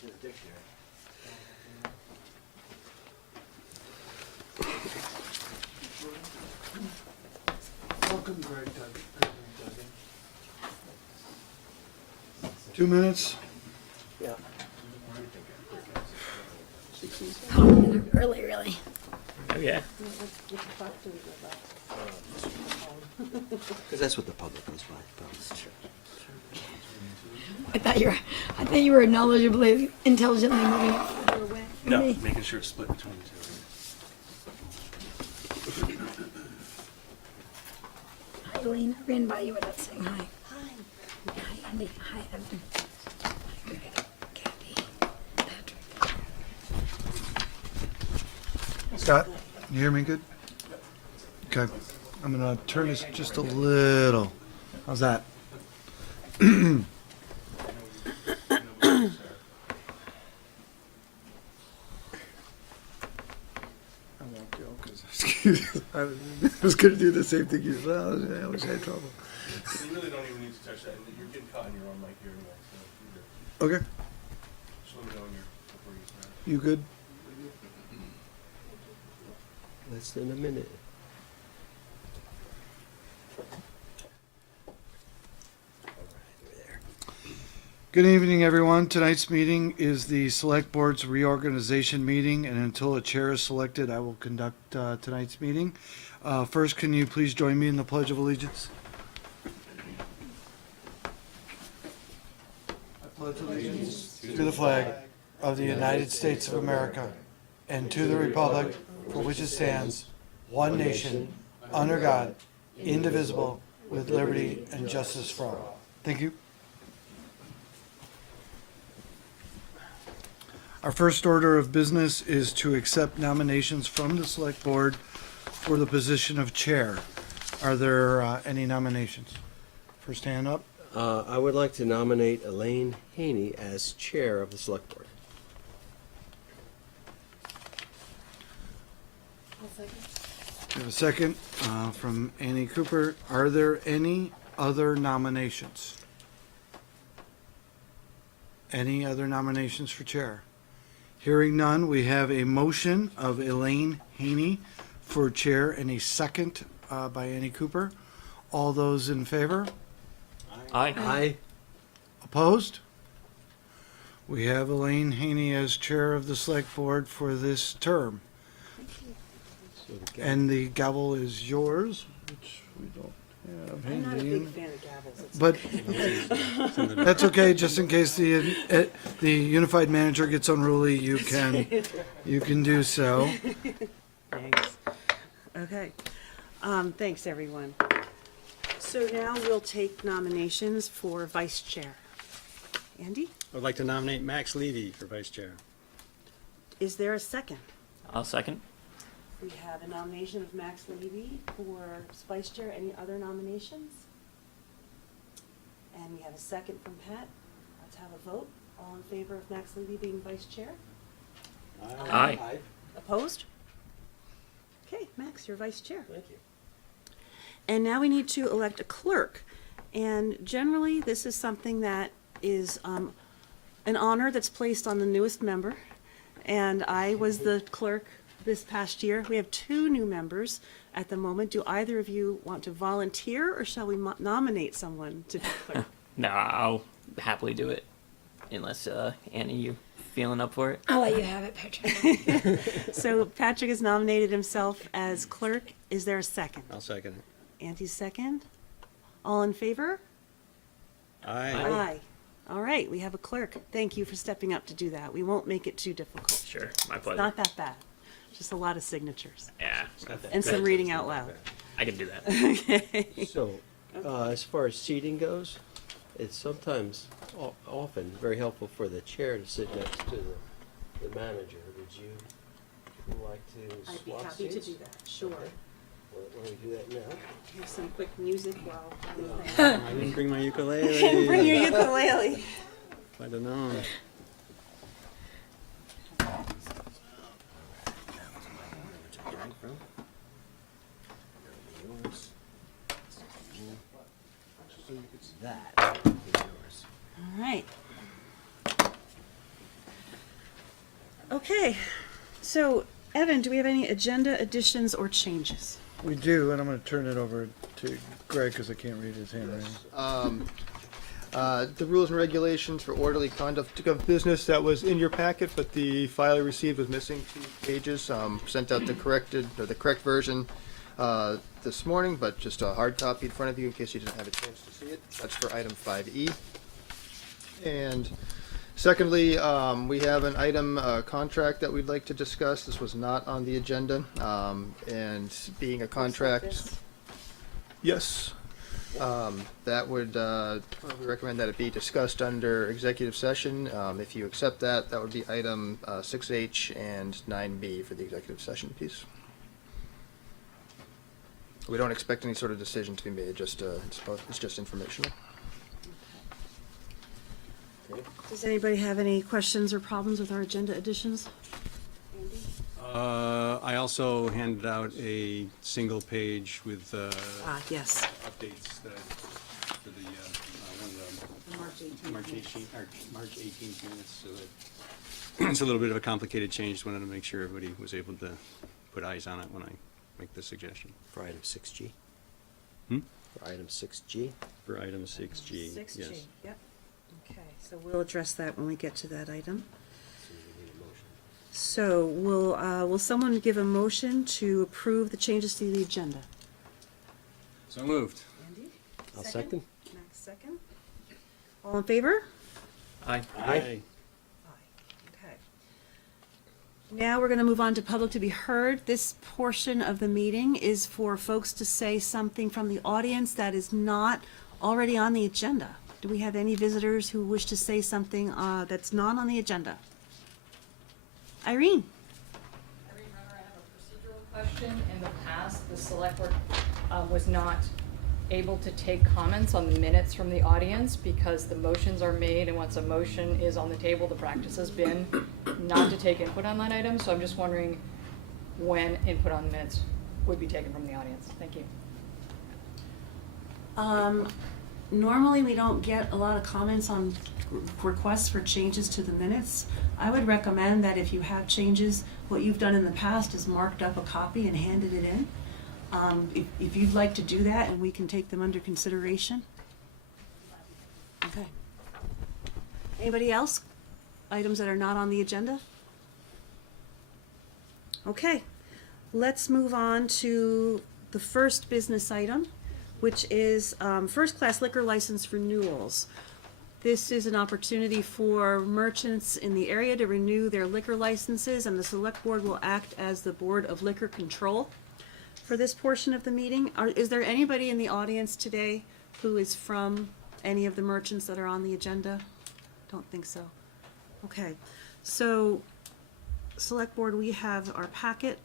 to the dictionary. Welcome, Greg Duggan. 2 minutes. Yeah. Early, really. Oh, yeah. Because that's what the public is like. I thought you were knowledgeably, intelligently moving it further away from No, me. making sure it's split between the two. Hi, Elaine. I ran by you without saying hi. Hi. Hi, Andy. Hi, Evan. Hi, Greg. Kathy. Patrick. Scott, you hear me good? Okay. I'm going to turn this just a little. How's that? I won't go because I was going to do the same thing you said. I wish I had trouble. You really don't even need to touch that. You're getting caught in your own mic here anyway, so you're good. Okay. Just let me know when you're before you start. You good? Less than a minute. Good evening, everyone. Tonight's meeting is the Select Board's reorganization meeting, and until a chair is selected, I will conduct tonight's meeting. First, can you please join me in the Pledge of Allegiance? I pledge allegiance to the flag of the United States of America and to the republic for which it stands, one nation, under God, indivisible, with liberty and justice for all. Thank you. Our first order of business is to accept nominations from the Select Board for the position of Chair. Are there any nominations? First hand up. I would like to nominate Elaine Haney as Chair of the Select Board. We have a second from Annie Cooper. Are there any other nominations? Any other nominations for Chair? Hearing none, we have a motion of Elaine Haney for Chair and a second by Annie Cooper. All those in favor? Aye. Aye. Opposed? We have Elaine Haney as Chair of the Select Board for this term. So the gavel. And the gavel is yours, which we don't have I'm not a handy. big fan of gavels. It's But that's okay, just in case the Unified Manager gets unruly, you can do so. Thanks. Okay. Thanks, everyone. So now we'll take nominations for Vice Chair. Andy, I'd like to nominate Max Levy for Vice Chair. is there a second? I'll second. We have a nomination of Max Levy for Vice Chair. Any other nominations? And we have a second from Pat. Let's have a vote. All in favor of Max Levy being Vice Chair? Aye. Opposed? Okay, Max, you're Vice Chair. Thank you. And now we need to elect a clerk. And generally, this is something that is an honor that's placed on the newest member. And I was the clerk this past year. We have 2 new members at the moment. Do either of you want to volunteer, or shall we nominate someone to be clerk? No, I'll happily do it. Unless, Annie, you feeling up for it? I'll let you have it, Patrick. So Patrick has nominated himself as clerk. Is there a second? I'll second it. Andy's second. All in favor? Aye. Aye. All right, we have a clerk. Thank you for stepping up to do that. We won't make it too difficult. Sure, my pleasure. Not that bad. Just a lot of signatures Yeah, and some reading out loud. I can do that. Okay. So, as far as seating goes, it's sometimes, often, very helpful for the chair to sit next to the manager. Would you like to I'd be swap happy to seats? do that, sure. Okay. Why don't we do that now? Here's some quick music while I didn't bring my ukulele. bring your ukulele. If I'd have known. That is yours. All right. Okay, so Evan, do we have any agenda additions or changes? We do, and I'm gonna turn it over to Greg, because I can't read his handwriting. The rules and regulations for orderly conduct of business that was in your packet, but the file you received was missing 2 pages. Sent out the correct version this morning, but just a hard copy in front of you in case you didn't have a chance to see it. That's for item 5E. And secondly, we have an item contract that we'd like to discuss. This was not on the agenda, and being a contract. Yes. That would, we recommend that it be discussed under executive session. If you accept that, that would be item 6H and 9B for the executive session piece. We don't expect any sort of decision to be made, just, it's just informational. Does anybody have any questions or problems with our agenda additions? I also handed out a single page with Yes. updates that, for the one of the March 18th minutes, so that it's a little bit of a complicated change. Just wanted to make sure everybody was able to put eyes on it when I make the suggestion. For item 6G? Hmm? For item 6G? For item 6G, 6G, yes. yep. Okay, so we'll address that when we get to that item. So we need a motion. So will someone give a motion to approve the changes to the agenda? So moved. Andy? I'll second. Max, second. All in favor? Aye. Aye. Okay. Now we're going to move on to public to be heard. This portion of the meeting is for folks to say something from the audience that is not already on the agenda. Do we have any visitors who wish to say something that's not on the agenda? Irene? Irene Runner, I have a procedural question. In the past, the select board was not able to take comments on the minutes from the audience because the motions are made, and once a motion is on the table, the practice has been not to take input on that item. So I'm just wondering when input on the minutes would be taken from the audience. Thank you. Normally, we don't get a lot of comments on requests for changes to the minutes. I would recommend that if you have changes, what you've done in the past is marked up a copy and handed it in. If you'd like to do that, and we can take them under consideration. Okay. Anybody else? Items that are not on the agenda? Okay. Let's move on to the first business item, which is first-class liquor license renewals. This is an opportunity for merchants in the area to renew their liquor licenses, and the select board will act as the Board of Liquor Control for this portion of the meeting. Is there anybody in the audience today who is from any of the merchants that are on the agenda? Don't think so. Okay, so select board, we have our packet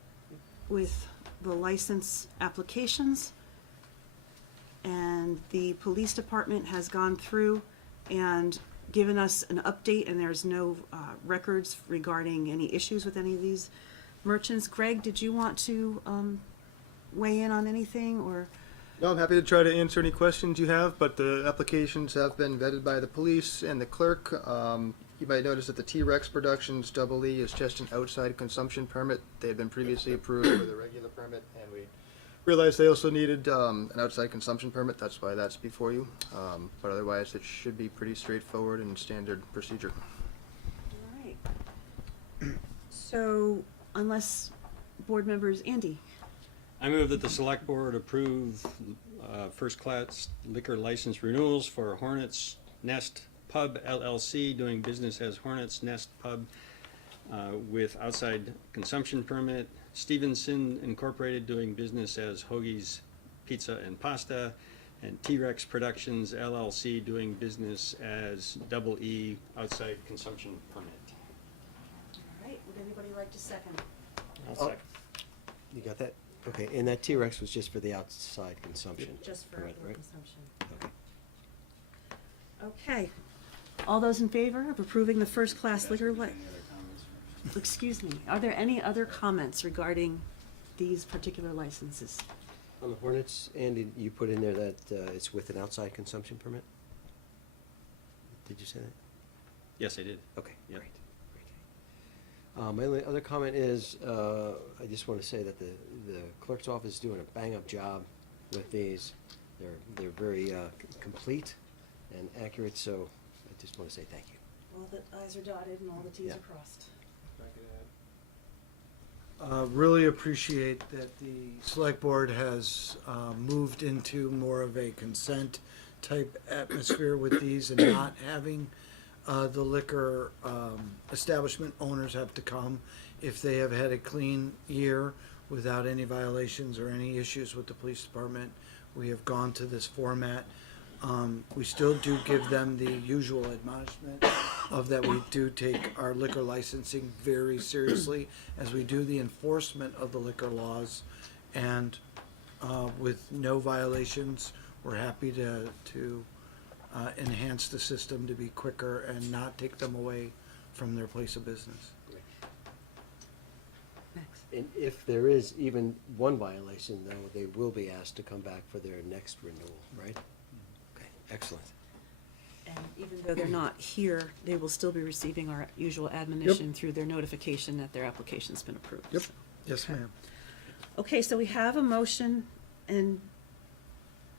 with the license applications, and the police department has gone through and given us an update, and there's no records regarding any issues with any of these merchants. Greg, did you want to weigh in on anything, or? No, I'm happy to try to answer any questions you have, but the applications have been vetted by the police and the clerk. You might notice that the T-Rex Productions EE is just an outside consumption permit. They had been previously approved with a regular permit, and we realized they also needed an outside consumption permit. That's why that's before you. But otherwise, it should be pretty straightforward and standard procedure. All right. So, unless board members, Andy? I move that the select board approve first-class liquor license renewals for Hornets Nest Pub LLC, doing business as Hornets Nest Pub with outside consumption permit, Stevenson Incorporated, doing business as Hoagie's Pizza and Pasta, and T-Rex Productions LLC, doing business as EE outside consumption permit. All right, would anybody like to second? I'll Oh. second. You got that? Okay, and that T-Rex was just for the outside consumption? Just for Right, right? consumption. Okay. Okay. All those in favor of approving the first-class liquor excuse me, are there any other comments regarding these particular licenses? On the Hornets, Andy, you put in there that it's with an outside consumption permit? Did you say that? Yes, I did. Okay, Yep. great. My only other comment is, I just want to say that the clerk's office is doing a bang-up job with these. They're very complete and accurate, so I just want to say thank you. All the i's are dotted and all the t's Yeah. are crossed. Really appreciate that the select board has moved into more of a consent type atmosphere with these and not having the liquor establishment owners have to come if they have had a clean year without any violations or any issues with the police department. We have gone to this format. We still do give them the usual admonishment of that we do take our liquor licensing very seriously as we do the enforcement of the liquor laws. And with no violations, we're happy to enhance the system to be quicker and not take them away from their place of business. Next. And if there is even one violation, though, they will be asked to come back for their next renewal, right? Okay, excellent. And even though they're not here, they will still be receiving our usual admonition through their notification that their application's been approved. Yep. So. Yes, Okay. ma'am. Okay, so we have a motion, and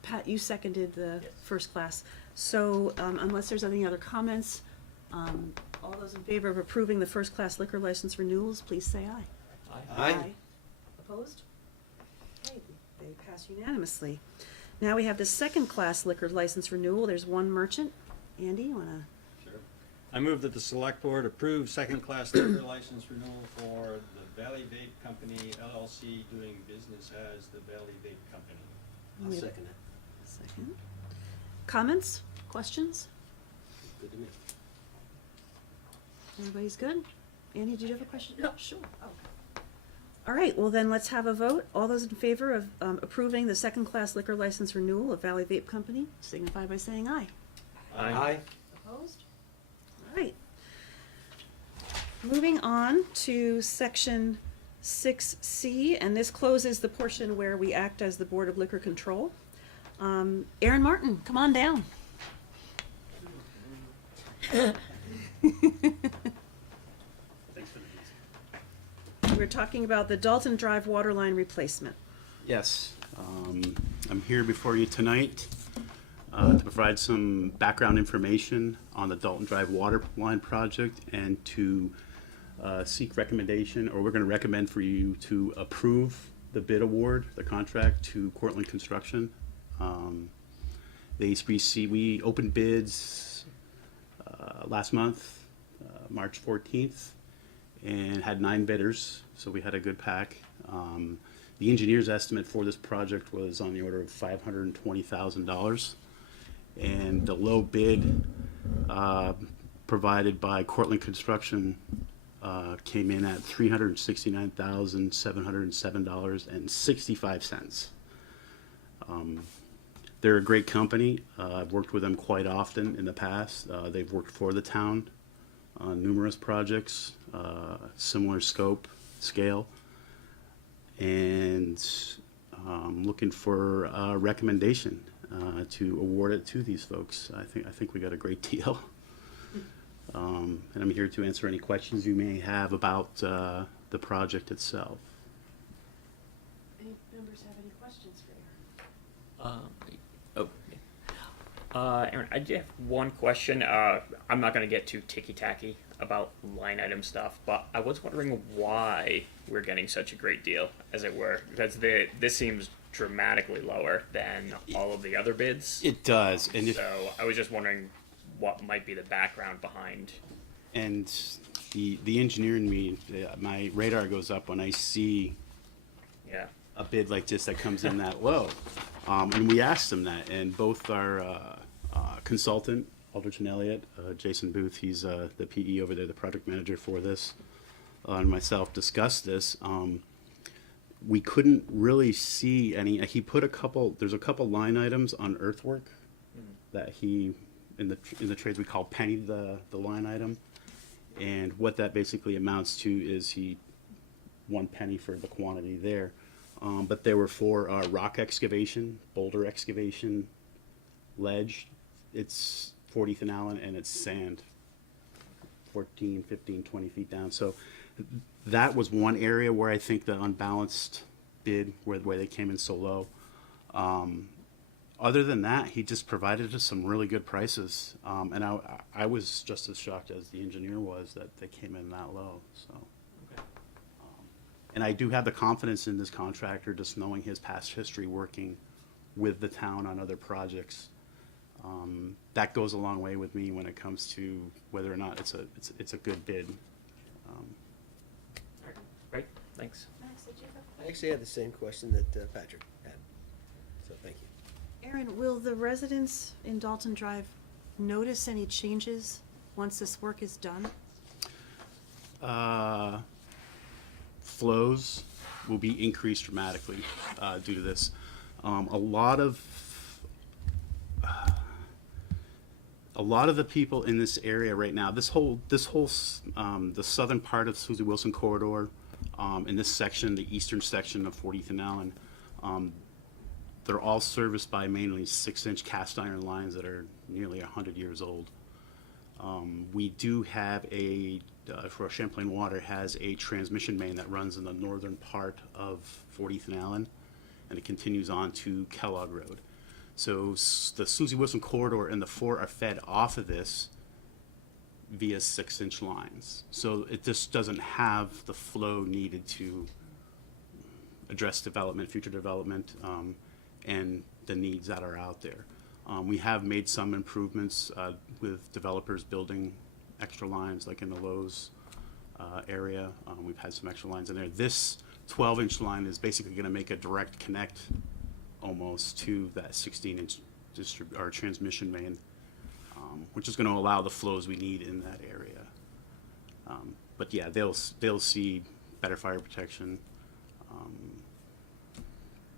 Pat, you seconded the first class. So unless there's any other comments, all those in favor of approving the first class liquor license renewals, please say aye. Aye. Opposed? Okay, they pass unanimously. Now we have the second class liquor license renewal. There's one merchant. Andy, you wanna? Sure. I move that the select board approve second-class liquor license renewal for the Valley Vape Company LLC doing business as the Valley Vape Company. I'll Wait a second it. second. Comments? Questions? Good to me. Everybody's good? Andy, did you have a question? No, sure. Oh. All right, well then let's have a vote. All those in favor of approving the second-class liquor license renewal of Valley Vape Company, signify by saying aye. Aye. Opposed? All right. Moving on to section 6C, and this closes the portion where we act as the Board of Liquor Control. Aaron Martin, come on down. We're talking about the Dalton Drive water line replacement. Yes, I'm here before you tonight to provide some background information on the Dalton Drive water line project and to seek recommendation, or we're going to recommend for you to approve the bid award, the contract to Cortland Construction. We opened bids last month, March 14th, and had 9 bidders, so we had a good pack. The engineer's estimate for this project was on the order of $520,000, and the low bid provided by Cortland Construction came in at $369,707.65. They're a great company. I've worked with them quite often in the past. They've worked for the town on numerous projects, similar scope, scale, and looking for a recommendation to award it to these folks. I think we got a great deal. And I'm here to answer any questions you may have about the project itself. Any members have any questions for Aaron? Aaron, I do have one question. I'm not going to get too ticky-tacky about line item stuff, but I was wondering why we're getting such a great deal, as it were, because this seems dramatically lower than all of the other bids. It does, and So I was just wondering what might be the background behind. and the engineer in me, my radar goes up when I see Yeah. a bid like this that comes in that low. And we asked them that, and both our consultant, Alderton Elliott, Jason Booth, he's the PE over there, the project manager for this, and myself discussed this. We couldn't really see any, he put there's a couple line items on earthwork that he, in the trades we call penny the line item. And what that basically amounts to is 1 penny for the quantity there. But they were for rock excavation, boulder excavation, ledge. It's 40th and Allen, and it's sand, 14, 15, 20 feet down. So that was one area where I think the unbalanced bid, where they came in so low. Other than that, he just provided us some really good prices, and I was just as shocked as the engineer was that they came in that low, so. And I do have the confidence in this contractor, just knowing his past history working with the town on other projects. That goes a long way with me when it comes to whether or not it's a good bid. Great, thanks. I actually had the same question that Patrick had, so thank you. Aaron, will the residents in Dalton Drive notice any changes once this work is done? Flows will be increased dramatically due to this. A lot of the people in this area right now, the southern part of Susie Wilson corridor, in this section, the eastern section of 40th and Allen, they're all serviced by mainly 6-inch cast iron lines that are nearly 100 years old. We do have for Champlain Water, has a transmission main that runs in the northern part of 40th and Allen, and it continues on to Kellogg Road. So the Susie Wilson corridor and the 4 are fed off of this via 6-inch lines. So it just doesn't have the flow needed to address development, future development, and the needs that are out there. We have made some improvements with developers building extra lines, like in the Lowe's area. We've had some extra lines in there. This 12-inch line is basically going to make a direct connect almost to that 16-inch transmission main, which is going to allow the flows we need in that area. But yeah, they'll see better fire protection.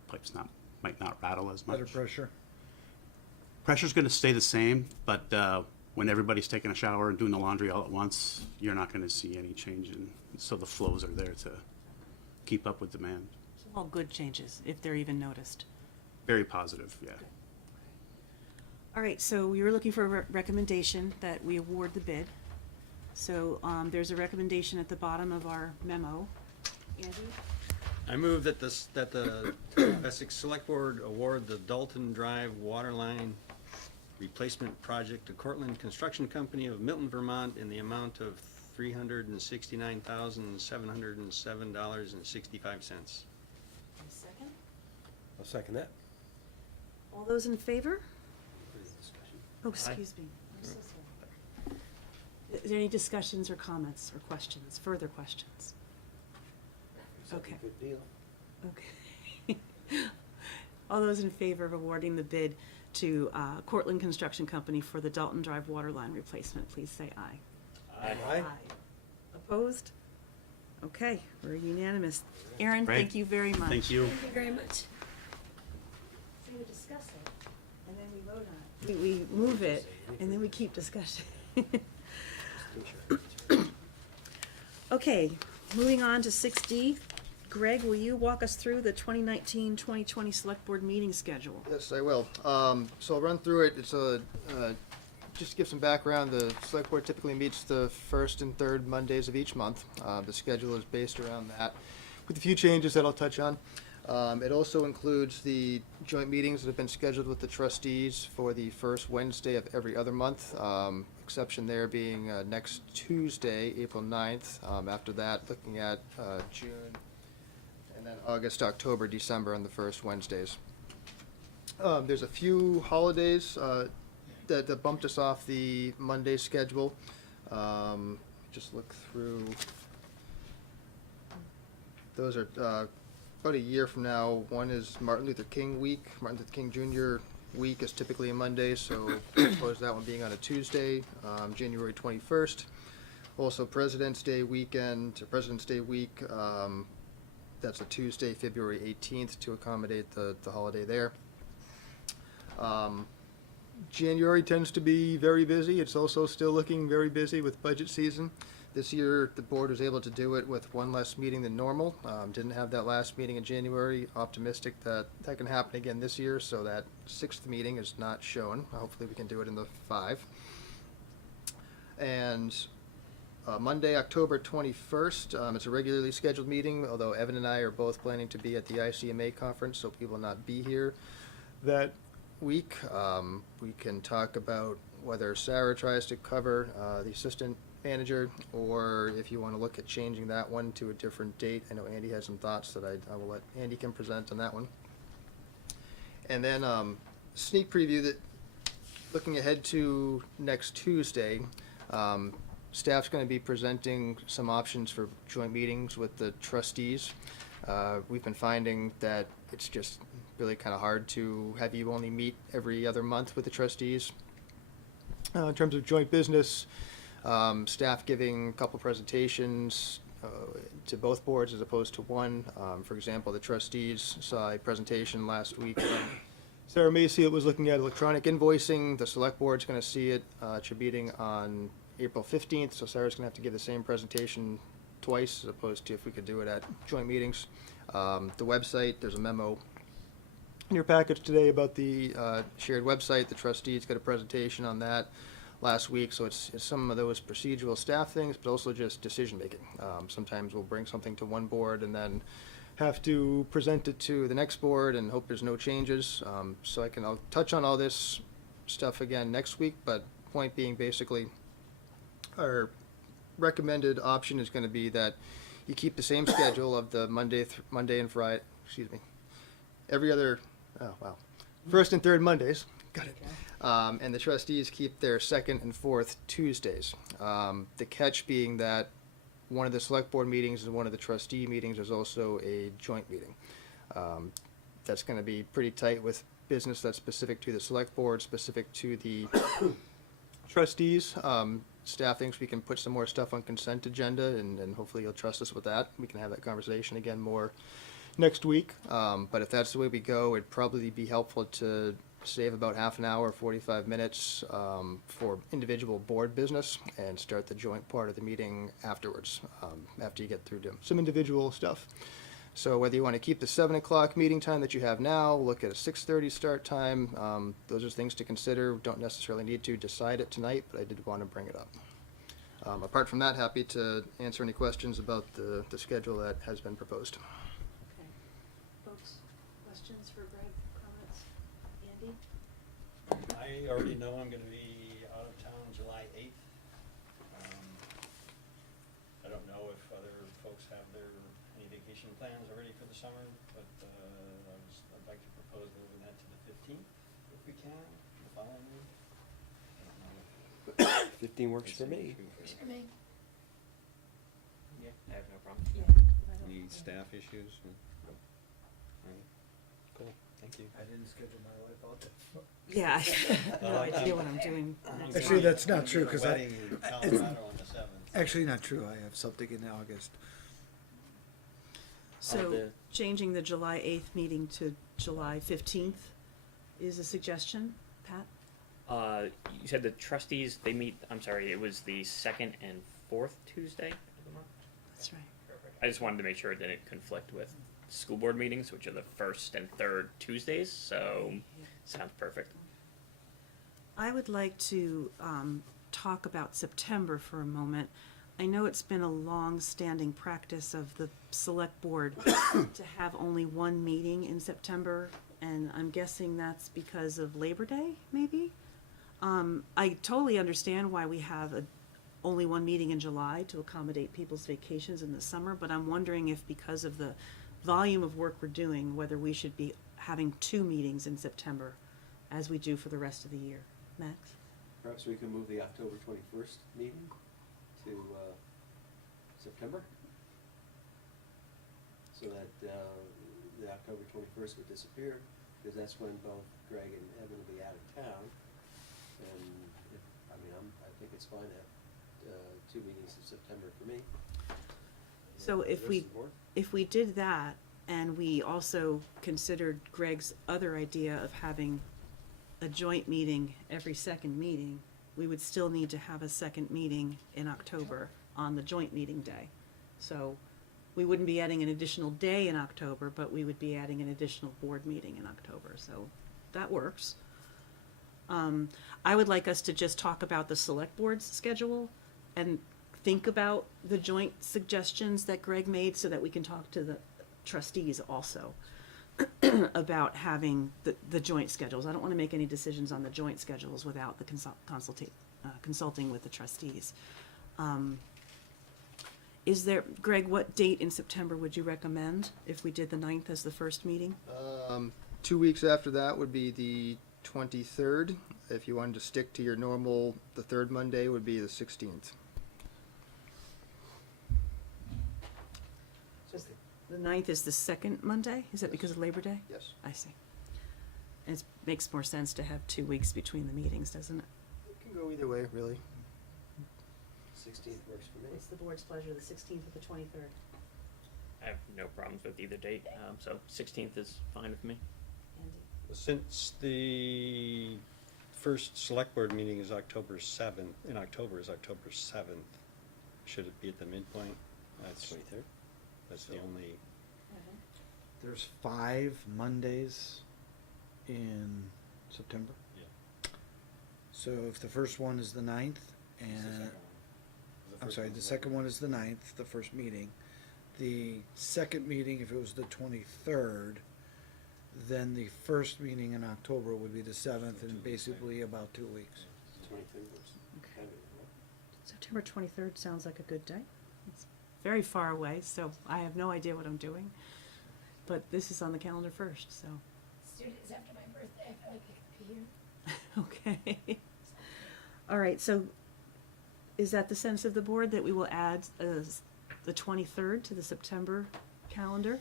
Pipes might not rattle as much. Better pressure. Pressure's going to stay the same, but when everybody's taking a shower and doing the laundry all at once, you're not going to see any change in. So the flows are there to keep up with demand. All good changes, if they're even noticed. Very positive, yeah. All right, so we were looking for a recommendation that we award the bid. So there's a recommendation at the bottom of our memo. Andy? I move that the Essex Select Board award the Dalton Drive water line replacement project to Cortland Construction Company of Milton, Vermont in the amount of $369,707.65. Second? I'll second that. All those in favor? Oh, excuse me. I'm so sorry. Is there any discussions or comments or questions, further questions? Okay. Good deal. Okay. All those in favor of awarding the bid to Cortland Construction Company for the Dalton Drive water line replacement, please say aye. Aye. Opposed? Okay, we're unanimous. Aaron, Great. thank you very much. Thank you. Thank you very much. So we discuss it, and then we vote on it. We move it, and then we keep discussing. Okay, moving on to 6D. Greg, will you walk us through the 2019-2020 Select Board meeting schedule? Yes, I will. So I'll run through it. It's just to give some background, the Select Board typically meets the first and third Mondays of each month. The schedule is based around that, with a few changes that I'll touch on. It also includes the joint meetings that have been scheduled with the trustees for the first Wednesday of every other month, exception there being next Tuesday, April 9th. After that, looking at June, and then August, October, December on the first Wednesdays. There's a few holidays that bumped us off the Monday schedule. Just look through. Those are about a year from now. One is Martin Luther King week. Martin Luther King Jr. week is typically a Monday, so I suppose that one being on a Tuesday, January 21st. Also President's Day weekend, President's Day week. That's a Tuesday, February 18th, to accommodate the holiday there. January tends to be very busy. It's also still looking very busy with budget season. This year, the board was able to do it with one less meeting than normal. Didn't have that last meeting in January. Optimistic that that can happen again this year, so that 6th meeting is not shown. Hopefully we can do it in the 5. And Monday, October 21st. It's a regularly scheduled meeting, although Evan and I are both planning to be at the ICMA conference, so we will not be here that week. We can talk about whether Sarah tries to cover the assistant manager, or if you want to look at changing that one to a different date. I know Andy has some thoughts that I will let Andy can present on that one. And then sneak preview that, looking ahead to next Tuesday, staff's going to be presenting some options for joint meetings with the trustees. We've been finding that it's just really kind of hard to have you only meet every other month with the trustees. In terms of joint business, staff giving a couple presentations to both boards as opposed to one. For example, the trustees saw a presentation last week. Sarah Macy was looking at electronic invoicing. The select board's going to see it at your meeting on April 15th, so Sarah's going to have to give the same presentation twice as opposed to if we could do it at joint meetings. The website, there's a memo in your package today about the shared website. The trustees got a presentation on that last week, so it's some of those procedural staff things, but also just decision making. Sometimes we'll bring something to one board and then have to present it to the next board and hope there's no changes. So I'll touch on all this stuff again next week, but point being, basically our recommended option is going to be that you keep the same schedule of the Monday and Friday, first and third Mondays. Got it. And the trustees keep their second and fourth Tuesdays. The catch being that one of the select board meetings and one of the trustee meetings is also a joint meeting. That's going to be pretty tight with business that's specific to the select board, specific to the trustees. Staff thinks we can put some more stuff on consent agenda, and hopefully you'll trust us with that. We can have that conversation again more next week. But if that's the way we go, it'd probably be helpful to save about half an hour, 45 minutes for individual board business and start the joint part of the meeting afterwards, after you get through to some individual stuff. So whether you want to keep the 7 o'clock meeting time that you have now, look at a 6:30 start time, those are things to consider. Don't necessarily need to decide it tonight, but I did want to bring it up. Apart from that, happy to answer any questions about the schedule that has been proposed. Okay. Folks, questions for Greg, comments? Andy? I already know I'm gonna be out of town July 8th. I don't know if other folks have any vacation plans already for the summer, but I'd like to propose moving that to the 15th, if we can, the following week. I don't know if 15 works for me. For me. Yeah, I have no problem. any staff issues. Alright, cool, thank you. I didn't schedule my life out there. Yeah, I have no idea what I'm doing. next Actually, month. that's not true, 'cause I- Wedding in Colorado on the 7th. Actually, not true. I have something in August. So the- changing the July 8th meeting to July 15th is a suggestion, Pat? You said the trustees, they meet, I'm sorry, it was the second and fourth Tuesday of the month? That's right. Perfect. I just wanted to make sure it didn't conflict with school board meetings, which are the first and third Tuesdays, so sounds perfect. I would like to talk about September for a moment. I know it's been a long-standing practice of the select board to have only one meeting in September, and I'm guessing that's because of Labor Day, maybe? I totally understand why we have only one meeting in July to accommodate people's vacations in the summer, but I'm wondering if because of the volume of work we're doing, whether we should be having 2 meetings in September as we do for the rest of the year. Max? Perhaps we can move the October 21st meeting to September, so that the October 21st would disappear, because that's when both Greg and Evan will be out of town. And I think it's fine to have 2 meetings in September for me. So The if rest we, of the board? if we did that, and we also considered Greg's other idea of having a joint meeting every second meeting, we would still need to have a second meeting in October on the joint meeting day. So we wouldn't be adding an additional day in October, but we would be adding an additional board meeting in October, so that works. I would like us to just talk about the select board's schedule and think about the joint suggestions that Greg made so that we can talk to the trustees also about having the joint schedules. I don't want to make any decisions on the joint schedules without the consulting with the trustees. Is there, Greg, what date in September would you recommend if we did the 9th as the first meeting? 2 weeks after that would be the 23rd. If you wanted to stick to your normal, the third Monday would be the 16th. The 9th is the second Monday? Is that because of Labor Day? Yes. I see. And it makes more sense to have 2 weeks between the meetings, doesn't it? It can go either way, really. 16th works for me. It's the board's pleasure, the 16th or the 23rd. I have no problems with either date, so 16th is fine with me. Andy? Since the first select board meeting is October 7th, in October is October 7th, should it be at the midpoint? That's 23rd. That's the only, There's 5 Mondays in September. Yeah. So if the first one is the 9th, and, I'm sorry, the second one is the 9th, the first meeting. The second meeting, if it was the 23rd, then the first meeting in October would be the 7th, and basically about 2 weeks. 23rd works. September 23rd sounds like a good day. It's very far away, so I have no idea what I'm doing. But this is on the calendar first, so. Students after my birthday, I feel like I could be here. Okay. All right, so is that the sense of the board that we will add the 23rd to the September calendar?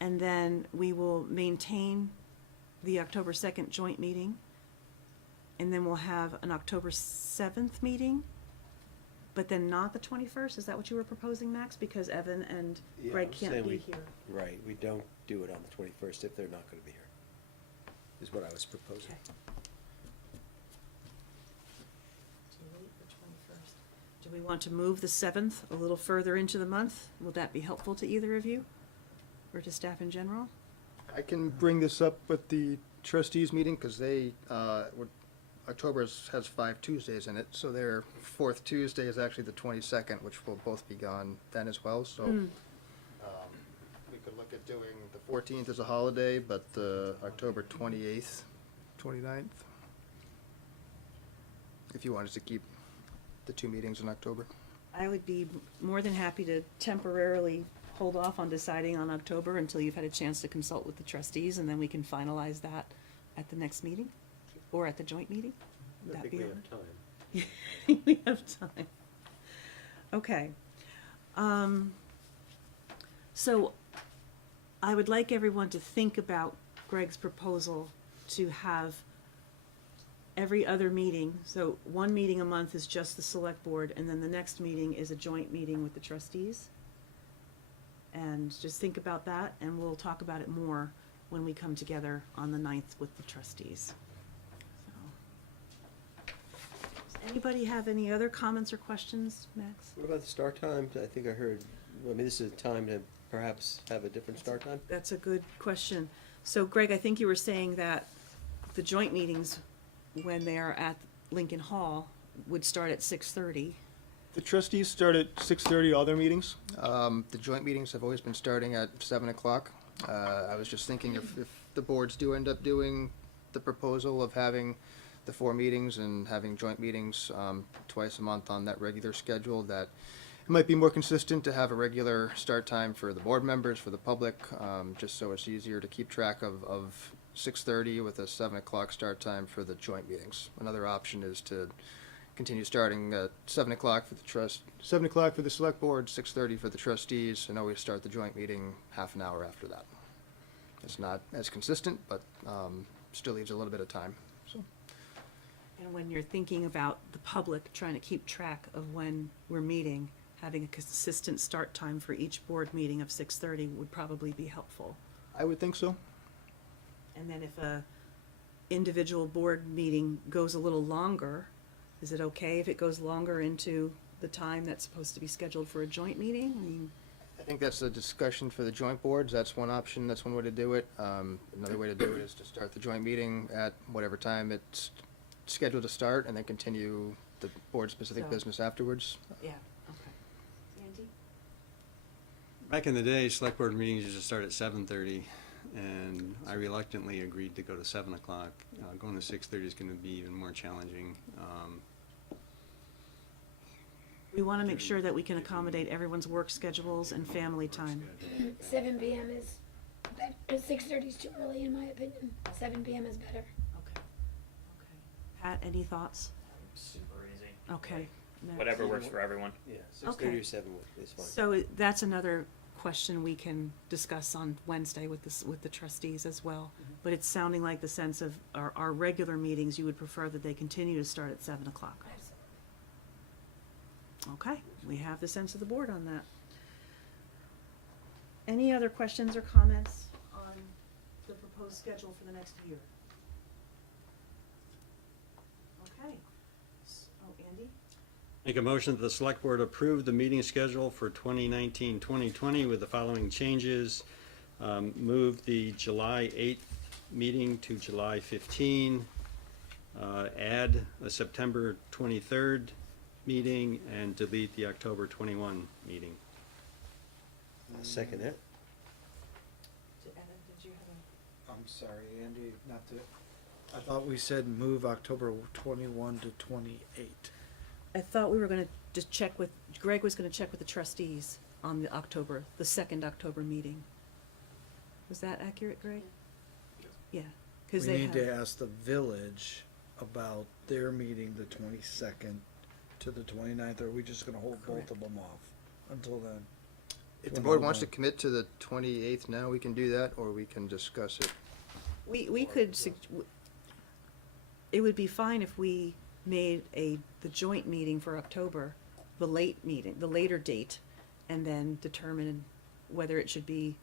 And then we will maintain the October 2nd joint meeting. And then we'll have an October 7th meeting, but then not the 21st? Is that what you were proposing, Max? Because Evan and Yeah, Greg I'm can't saying be we- here. Right, we don't do it on the 21st if they're not going to be here, is what I was proposing. Okay. Delete the 21st. Do we want to move the 7th a little further into the month? Will that be helpful to either of you? Or to staff in general? I can bring this up with the trustees meeting, because they, October has 5 Tuesdays in it, so their fourth Tuesday is actually the 22nd, which will both be gone then as well, so. We could look at doing the 14th as a holiday, but October 28th, 29th. If you wanted to keep the 2 meetings in October. I would be more than happy to temporarily hold off on deciding on October until you've had a chance to consult with the trustees, and then we can finalize that at the next meeting, or at the joint meeting. Would I that think be we all have time. right? We have time. Okay. So I would like everyone to think about Greg's proposal to have every other meeting, so one meeting a month is just the select board, and then the next meeting is a joint meeting with the trustees. And just think about that, and we'll talk about it more when we come together on the 9th with the trustees. So, does anybody have any other comments or questions, Max? What about the start time? I think I heard, I mean, this is a time to perhaps have a different start time? That's a good question. So Greg, I think you were saying that the joint meetings, when they are at Lincoln Hall, would start at 6:30. The trustees start at 6:30, all their meetings. The joint meetings have always been starting at 7 o'clock. I was just thinking if the boards do end up doing the proposal of having the 4 meetings and having joint meetings twice a month on that regular schedule, that it might be more consistent to have a regular start time for the board members, for the public, just so it's easier to keep track of 6:30 with a 7 o'clock start time for the joint meetings. Another option is to continue starting at 7 o'clock for the 7 o'clock for the select board, 6:30 for the trustees, and always start the joint meeting half an hour after that. It's not as consistent, but still leaves a little bit of time, so. And when you're thinking about the public trying to keep track of when we're meeting, having a consistent start time for each board meeting of 6:30 would probably be helpful. I would think so. And then if a individual board meeting goes a little longer, is it okay if it goes longer into the time that's supposed to be scheduled for a joint meeting? I mean, I think that's a discussion for the joint boards. That's one option. That's one way to do it. Another way to do it is to start the joint meeting at whatever time it's scheduled to start and then continue the board-specific So- business afterwards. yeah, okay. Back in the day, select board meetings used to start at 7:30, and I reluctantly agreed to go to 7 o'clock. Going to 6:30 is gonna be even more challenging. We want to make sure that we can accommodate everyone's work schedules and family time. 7 p.m. is, 6:30 is too early in my opinion. 7 p.m. is better. Okay. Pat, any thoughts? Super easy. Okay. Max? Whatever works for everyone. Yeah, 6:30 Okay. or 7 is fine. So that's another question we can discuss on Wednesday with the trustees as well. But it's sounding like the sense of our regular meetings, you would prefer that they continue to start at 7 o'clock. Okay, we have the sense of the board on that. Any other questions or comments on the proposed schedule for the next year? Okay. Andy? Make a motion that the select board approve the meeting schedule for 2019-2020 with the following changes. Move the July 8th meeting to July 15. Add a September 23rd meeting and delete the October 21 meeting. Second it. Did you have I'm sorry, Andy, not to, I thought we said move October 21 to 28. I thought we were gonna just check with, Greg was gonna check with the trustees on the second October meeting. Was that accurate, Greg? Yeah, We cause they need to have, ask the village about their meeting the 22nd to the 29th, or are we just gonna hold both of them off until then? If the board wants to commit to the 28th now, we can do that, or we can discuss it. we could, it would be fine if we made the joint meeting for October, the later date, and then determine whether it should be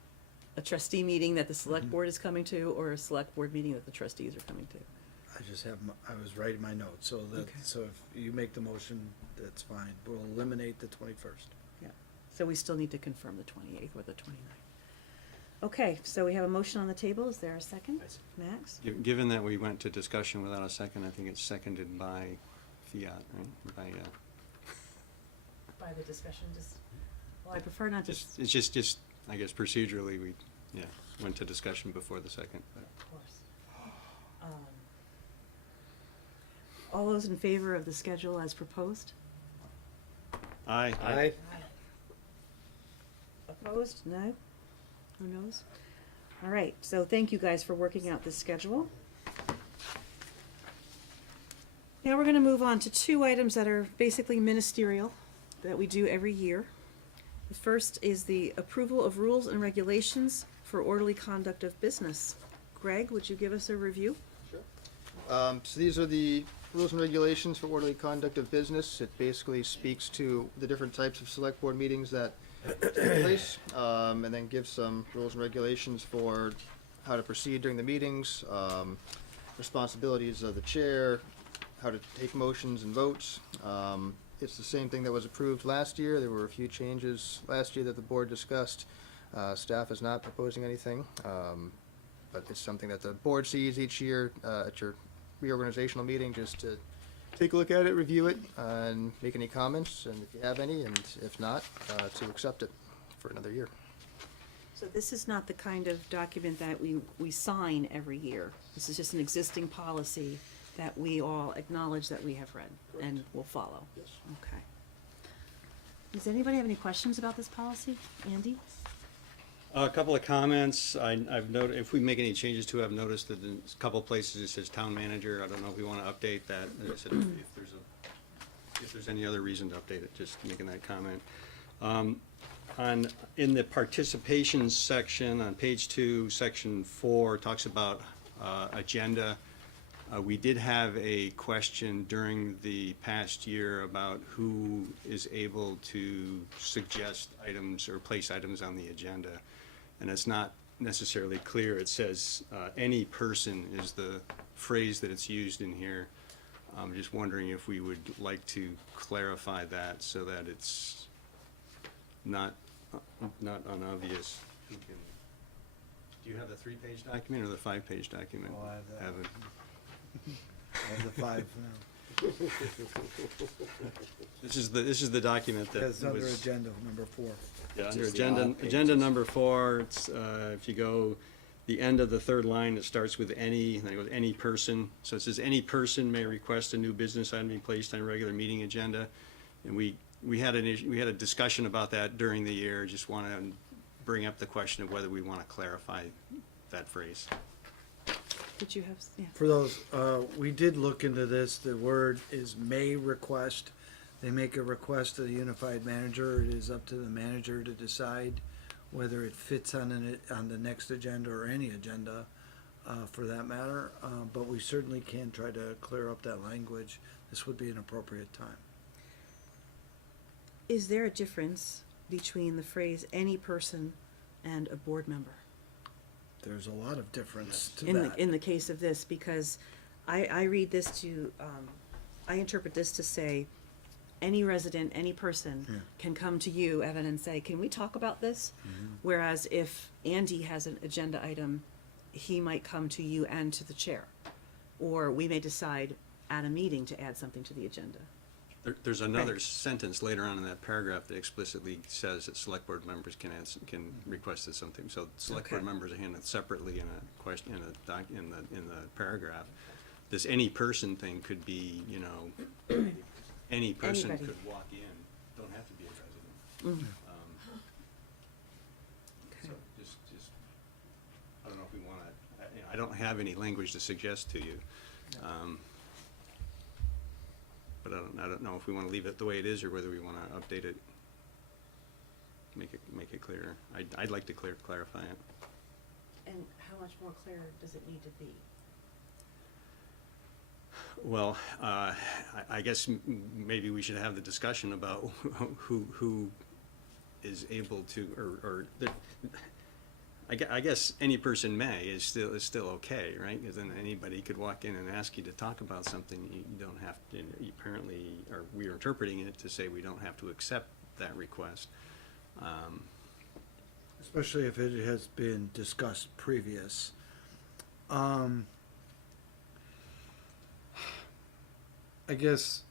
a trustee meeting that the select board is coming to, or a select board meeting that the trustees are coming to. I just have, I was writing my notes, so that, Okay. so if you make the motion, that's fine. We'll eliminate the 21st. Yeah, so we still need to confirm the 28th or the 29th. Okay, so we have a motion on the table. Is there a second? Max? Given that we went to discussion without a second, I think it's seconded by fiat, right? By, By the discussion, well, I prefer not to. it's just, I guess procedurally, we, went to discussion before the second. Of course. All those in favor of the schedule as proposed? Aye. Aye. Opposed? No? Who knows? All right, so thank you guys for working out this schedule. Now we're gonna move on to 2 items that are basically ministerial, that we do every year. The first is the approval of rules and regulations for orderly conduct of business. Greg, would you give us a review? So these are the rules and regulations for orderly conduct of business. It basically speaks to the different types of select board meetings that take place, and then gives some rules and regulations for how to proceed during the meetings, responsibilities of the chair, how to take motions and votes. It's the same thing that was approved last year. There were a few changes last year that the board discussed. Staff is not proposing anything, but it's something that the board sees each year at your reorganizational meeting, just to take a look at it, review it, and make any comments, and if you have any, and if not, to accept it for another year. So this is not the kind of document that we sign every year. This is just an existing policy that we all acknowledge that we have read and will follow. Yes. Okay. Does anybody have any questions about this policy? Andy? A couple of comments. I've noted, if we make any changes to it, I've noticed that in a couple of places it says town manager. I don't know if we want to update that. As I said, if there's any other reason to update it, just making that comment. In the participation section on page 2, section 4, talks about agenda. We did have a question during the past year about who is able to suggest items or place items on the agenda. And it's not necessarily clear. It says any person is the phrase that it's used in here. I'm just wondering if we would like to clarify that so that it's not unobvious. Do you have the 3-page document or the 5-page document? Oh, I have that. Have it. I have the 5 now. This is the document that That's under was. agenda number 4. Yeah, under Just the agenda, odd agenda pages. number 4, it's, if you go, the end of the third line, it starts with any, and then it goes any person. So it says, any person may request a new business item be placed on a regular meeting agenda. And we had we had a discussion about that during the year, just want to bring up the question of whether we want to clarify that phrase. Did you have, yeah. For those, we did look into this. The word is may request. They make a request to the unified manager. It is up to the manager to decide whether it fits on the next agenda or any agenda, for that matter. But we certainly can try to clear up that language. This would be an appropriate time. Is there a difference between the phrase any person and a board member? There's a lot of difference to In that. the case of this, because I read this to, I interpret this to say, any resident, any person Yeah. can come to you, Evan, and say, can we talk about this? Whereas if Andy has an agenda item, he might come to you and to the chair. Or we may decide at a meeting to add something to the agenda. There's another sentence later on in that paragraph that explicitly says that select board members can request something. So select board Okay. members are handled separately in a question, in the paragraph. This any person thing could be, any person Anybody. could walk in, don't have to be a resident. So just, I don't know if we want to, I don't have any language to suggest to you. But I don't know if we want to leave it the way it is or whether we want to update it, make it clearer. I'd like to clarify it. And how much more clear does it need to be? Well, I guess maybe we should have the discussion about who is able to, I guess any person may is still okay, right? Because then anybody could walk in and ask you to talk about something. You don't have to, apparently, or we are interpreting it to say we don't have to accept that request. Especially if it has been discussed previous. I guess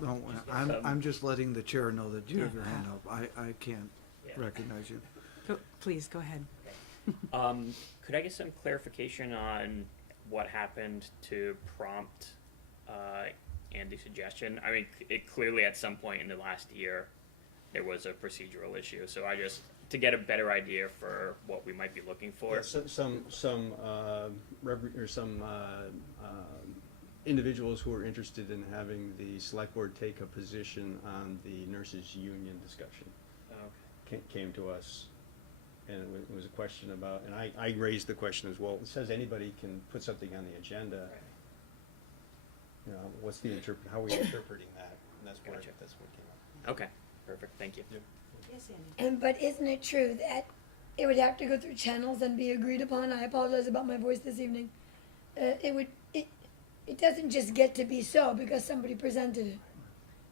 no, I'm just letting the chair know that you have your hand up. I can't Yeah. recognize you. Please, go ahead. Could I get some clarification on what happened to prompt Andy's suggestion? I mean, it clearly at some point in the last year there was a procedural issue, so I just to get a better idea for what we might be looking for. Individuals who are interested in having the select board take a position on the nurses' union discussion came to us, and it was a question about, and I raised the question as well. It says anybody can put something on the agenda. You know, how are we interpreting that? And that's where Gotcha. that's what came up. Okay, perfect. Thank you. Yes, Andy. But isn't it true that it would have to go through channels and be agreed upon? I apologize about my voice this evening. It doesn't just get to be so because somebody presented it.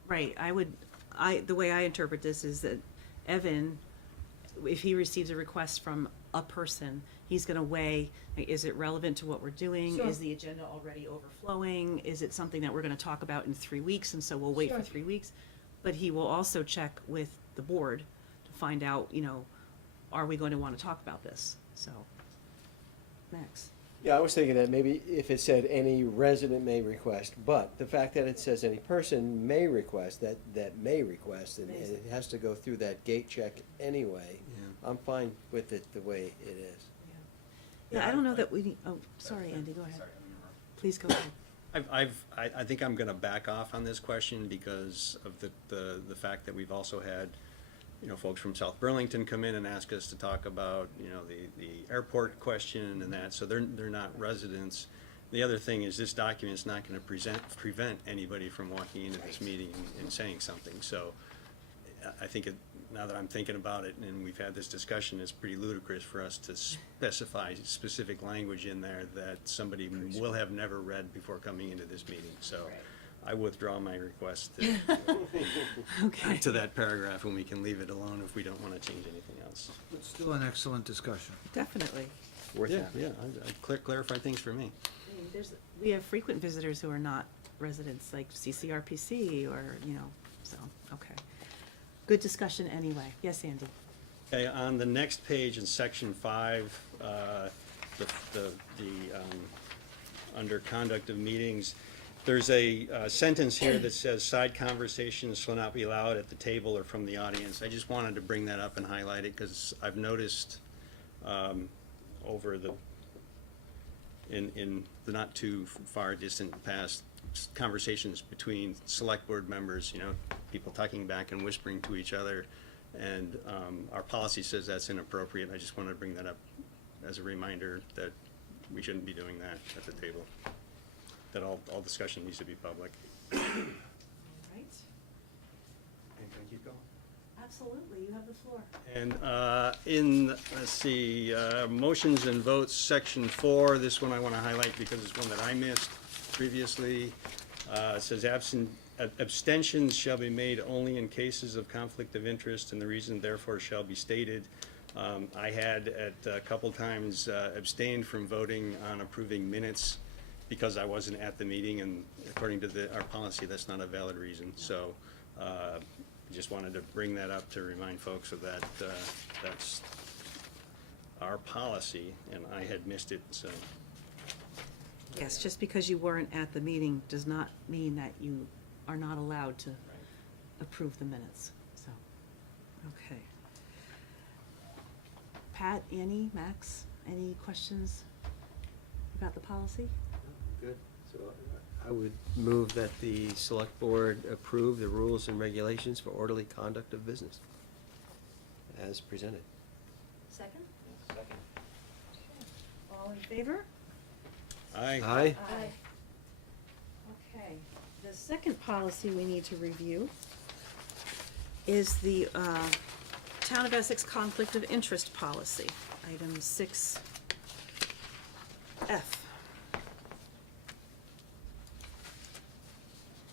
Right, the way I interpret this is that Evan, if he receives a request from a person, he's gonna weigh, is it relevant to what we're doing? Sure. Is the agenda already overflowing? Is it something that we're gonna talk about in 3 weeks, and so we'll wait for Sure. 3 weeks? But he will also check with the board to find out, are we going to wanna talk about this? So, Max. Yeah, I was thinking that maybe if it said any resident may request, but the fact that it says any person may request, that may request, and it has to go through that gate check anyway, I'm fine with it the way it is. Yeah, I don't know that we need, oh, sorry, Andy, go ahead. Please go ahead. I think I'm gonna back off on this question because of the fact that we've also had, folks from South Burlington come in and ask us to talk about, the airport question and that, so they're not residents. The other thing is this document's not gonna prevent anybody from walking into this meeting and saying something, so I think now that I'm thinking about it and we've had this discussion, it's pretty ludicrous for us to specify specific language in there that somebody will have never read before coming into this meeting, so I withdraw my request Okay. to that paragraph, and we can leave it alone if we don't want to change anything else. It's still an excellent discussion. Definitely. worth Yeah, it. yeah, clarify things for me. We have frequent visitors who are not residents, like CCRPC or, so, okay. Good discussion anyway. Yes, Andy? Okay, on the next page in section 5, under conduct of meetings, there's a sentence here that says side conversations shall not be allowed at the table or from the audience. I just wanted to bring that up and highlight it because I've noticed over in the not too far distant past, conversations between select board members, people talking back and whispering to each other. And our policy says that's inappropriate. I just wanted to bring that up as a reminder that we shouldn't be doing that at the table. That all discussion needs to be public. Right. And can I keep going? Absolutely, you have the floor. And let's see, motions and votes, section 4, this one I want to highlight because it's one that I missed previously. It says abstentions shall be made only in cases of conflict of interest, and the reason therefore shall be stated. I had at a couple times abstained from voting on approving minutes because I wasn't at the meeting, and according to our policy, that's not a valid reason. So just wanted to bring that up to remind folks of that. That's our policy, and I had missed it, so. Yes, just because you weren't at the meeting does not mean that you are not allowed to approve the minutes, so, okay. Pat, Annie, Max, any questions about the policy? Good. So I would move that the select board approve the rules and regulations for orderly conduct of business as presented. Second? All in favor? Aye. Aye. Okay, the second policy we need to review is the Town of Essex Conflict of Interest Policy, item 6F.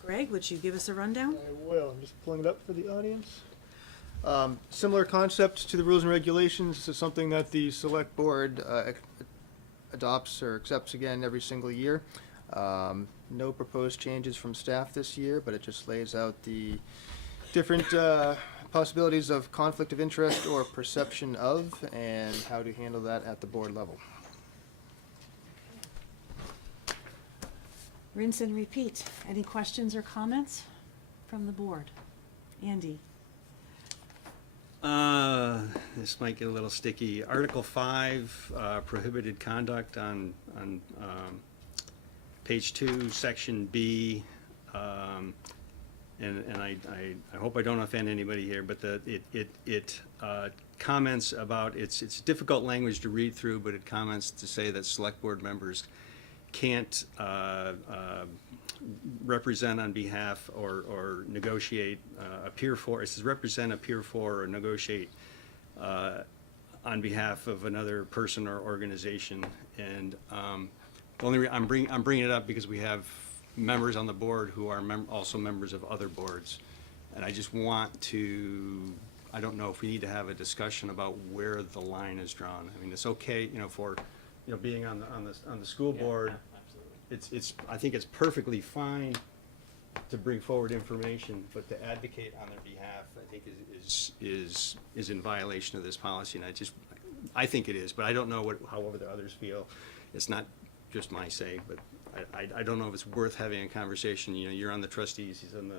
Greg, would you give us a rundown? I will. I'm just pulling it up for the audience. Similar concept to the rules and regulations. This is something that the select board adopts or accepts again every single year. No proposed changes from staff this year, but it just lays out the different possibilities of conflict of interest or perception of, and how to handle that at the board level. Rinse and repeat. Any questions or comments from the board? Andy? This might get a little sticky. Article 5, prohibited conduct on page 2, section B. And I hope I don't offend anybody here, but it comments about, it's difficult language to read through, but it comments to say that select board members can't represent on behalf or negotiate, appear for, it says represent, appear for, or negotiate on behalf of another person or organization. And the only I'm bringing it up because we have members on the board who are also members of other boards. And I just want to, I don't know if we need to have a discussion about where the line is drawn. I mean, it's okay, for, being on the school board. It's I think it's perfectly fine to bring forward information, but to advocate on their behalf, I think is in violation of this policy. And I think it is, but I don't know however the others feel. It's not just my say, but I don't know if it's worth having a conversation. You're on the trustees, he's on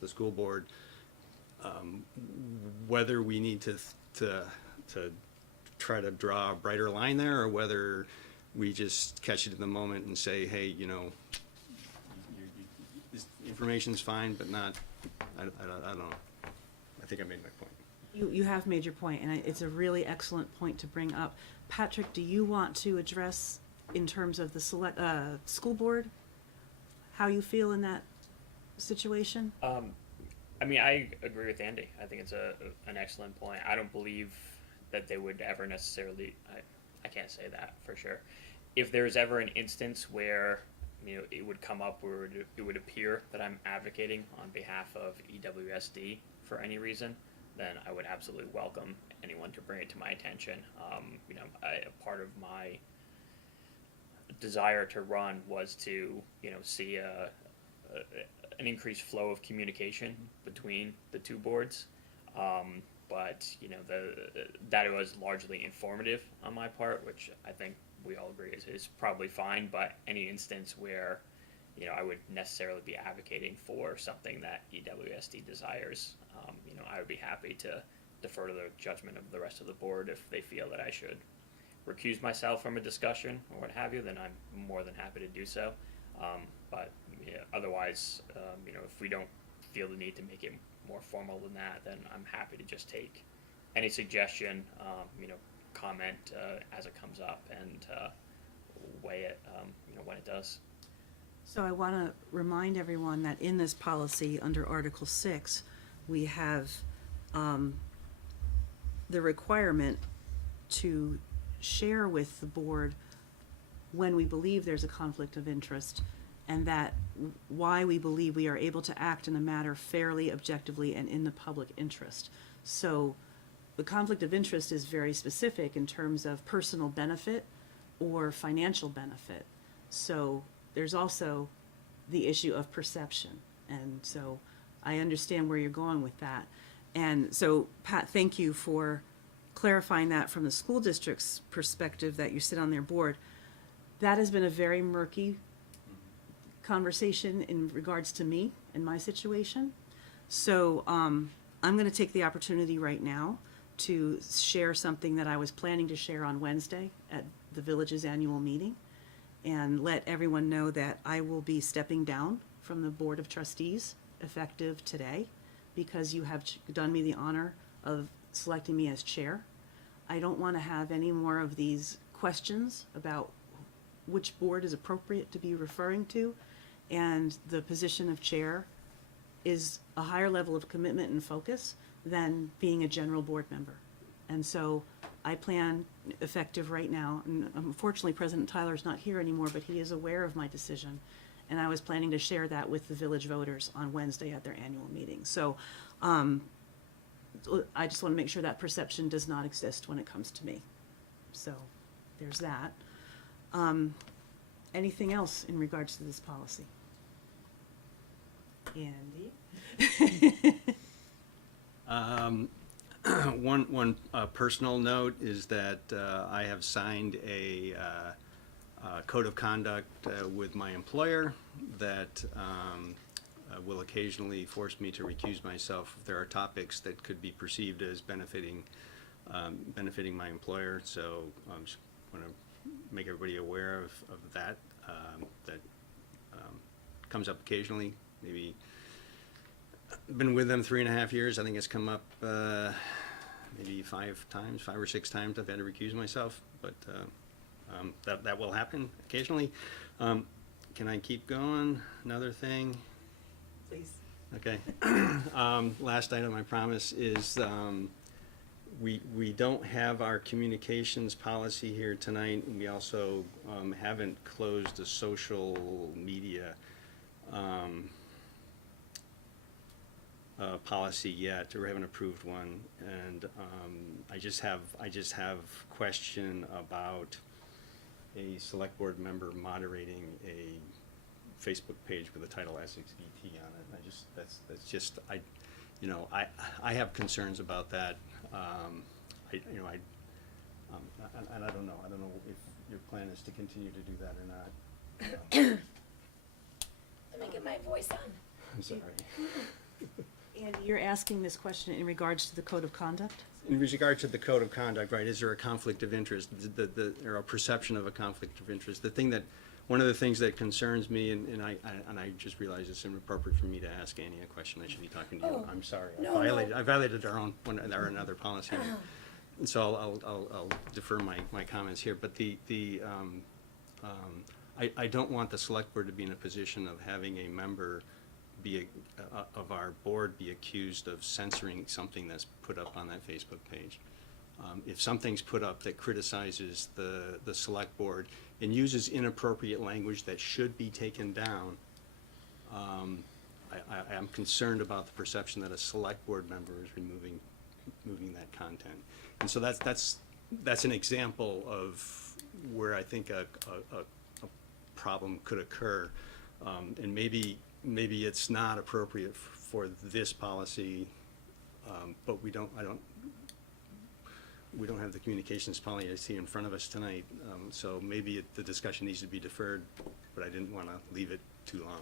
the school board. Whether we need to try to draw a brighter line there, or whether we just catch it in the moment and say, hey, this information's fine, but not, I don't know. I think I made my point. You have made your point, and it's a really excellent point to bring up. Patrick, do you want to address, in terms of the school board, how you feel in that situation? I mean, I agree with Andy. I think it's an excellent point. I don't believe that they would ever necessarily, I can't say that for sure. If there's ever an instance where, it would come up where it would appear that I'm advocating on behalf of EWSD for any reason, then I would absolutely welcome anyone to bring it to my attention. A part of my desire to run was to, see an increased flow of communication between the two boards. But that was largely informative on my part, which I think we all agree is probably fine. But any instance where I would necessarily be advocating for something that EWSD desires, I would be happy to defer to the judgment of the rest of the board. If they feel that I should recuse myself from a discussion or what have you, then I'm more than happy to do so. But otherwise, if we don't feel the need to make it more formal than that, then I'm happy to just take any suggestion, comment as it comes up, and weigh it, when it does. So I want to remind everyone that in this policy, under Article 6, we have the requirement to share with the board when we believe there's a conflict of interest, and that why we believe we are able to act in a matter fairly, objectively, and in the public interest. So the conflict of interest is very specific in terms of personal benefit or financial benefit. So there's also the issue of perception. And so I understand where you're going with that. And so, Pat, thank you for clarifying that from the school district's perspective that you sit on their board. That has been a very murky conversation in regards to me and my situation. So I'm going to take the opportunity right now to share something that I was planning to share on Wednesday at the village's annual meeting, and let everyone know that I will be stepping down from the Board of Trustees effective today, because you have done me the honor of selecting me as chair. I don't want to have any more of these questions about which board is appropriate to be referring to, and the position of chair is a higher level of commitment and focus than being a general board member. And so I plan, effective right now, and unfortunately President Tyler's not here anymore, but he is aware of my decision, and I was planning to share that with the village voters on Wednesday at their annual meeting. So I just want to make sure that perception does not exist when it comes to me. So there's that. Anything else in regards to this policy? Andy? One personal note is that I have signed a code of conduct with my employer that will occasionally force me to recuse myself if there are topics that could be perceived as benefiting my employer. So I just want to make everybody aware of that. That comes up occasionally. Maybe been with them 3.5 years. I think it's come up maybe 5 or 6 times I've had to recuse myself, but that will happen occasionally. Can I keep going? Another thing? Please. Okay. Last item, I promise, is we don't have our communications policy here tonight, and we also haven't closed the social media policy yet, or haven't approved one, and I just have question about a select board member moderating a Facebook page with the title Essex VT on it. I have concerns about that. And I don't know if your plan is to continue to do that or not. Let me get my voice on. I'm sorry. Andy, you're asking this question in regards to the code of conduct? In regard to the code of conduct, right, is there a conflict of interest, or a perception of a conflict of interest? One of the things that concerns me, and I just realized it's inappropriate for me to ask Annie a question. I should be talking to you. Oh, I'm sorry. no, I violated our another policy. And so I'll defer my comments here. But I don't want the select board to be in a position of having a member of our board be accused of censoring something that's put up on that Facebook page. If something's put up that criticizes the select board and uses inappropriate language that should be taken down, I am concerned about the perception that a select board member is removing moving that content. And so that's an example of where I think a problem could occur. And maybe it's not appropriate for this policy, but we don't have the communications policy in front of us tonight. So maybe the discussion needs to be deferred, but I didn't want to leave it too long.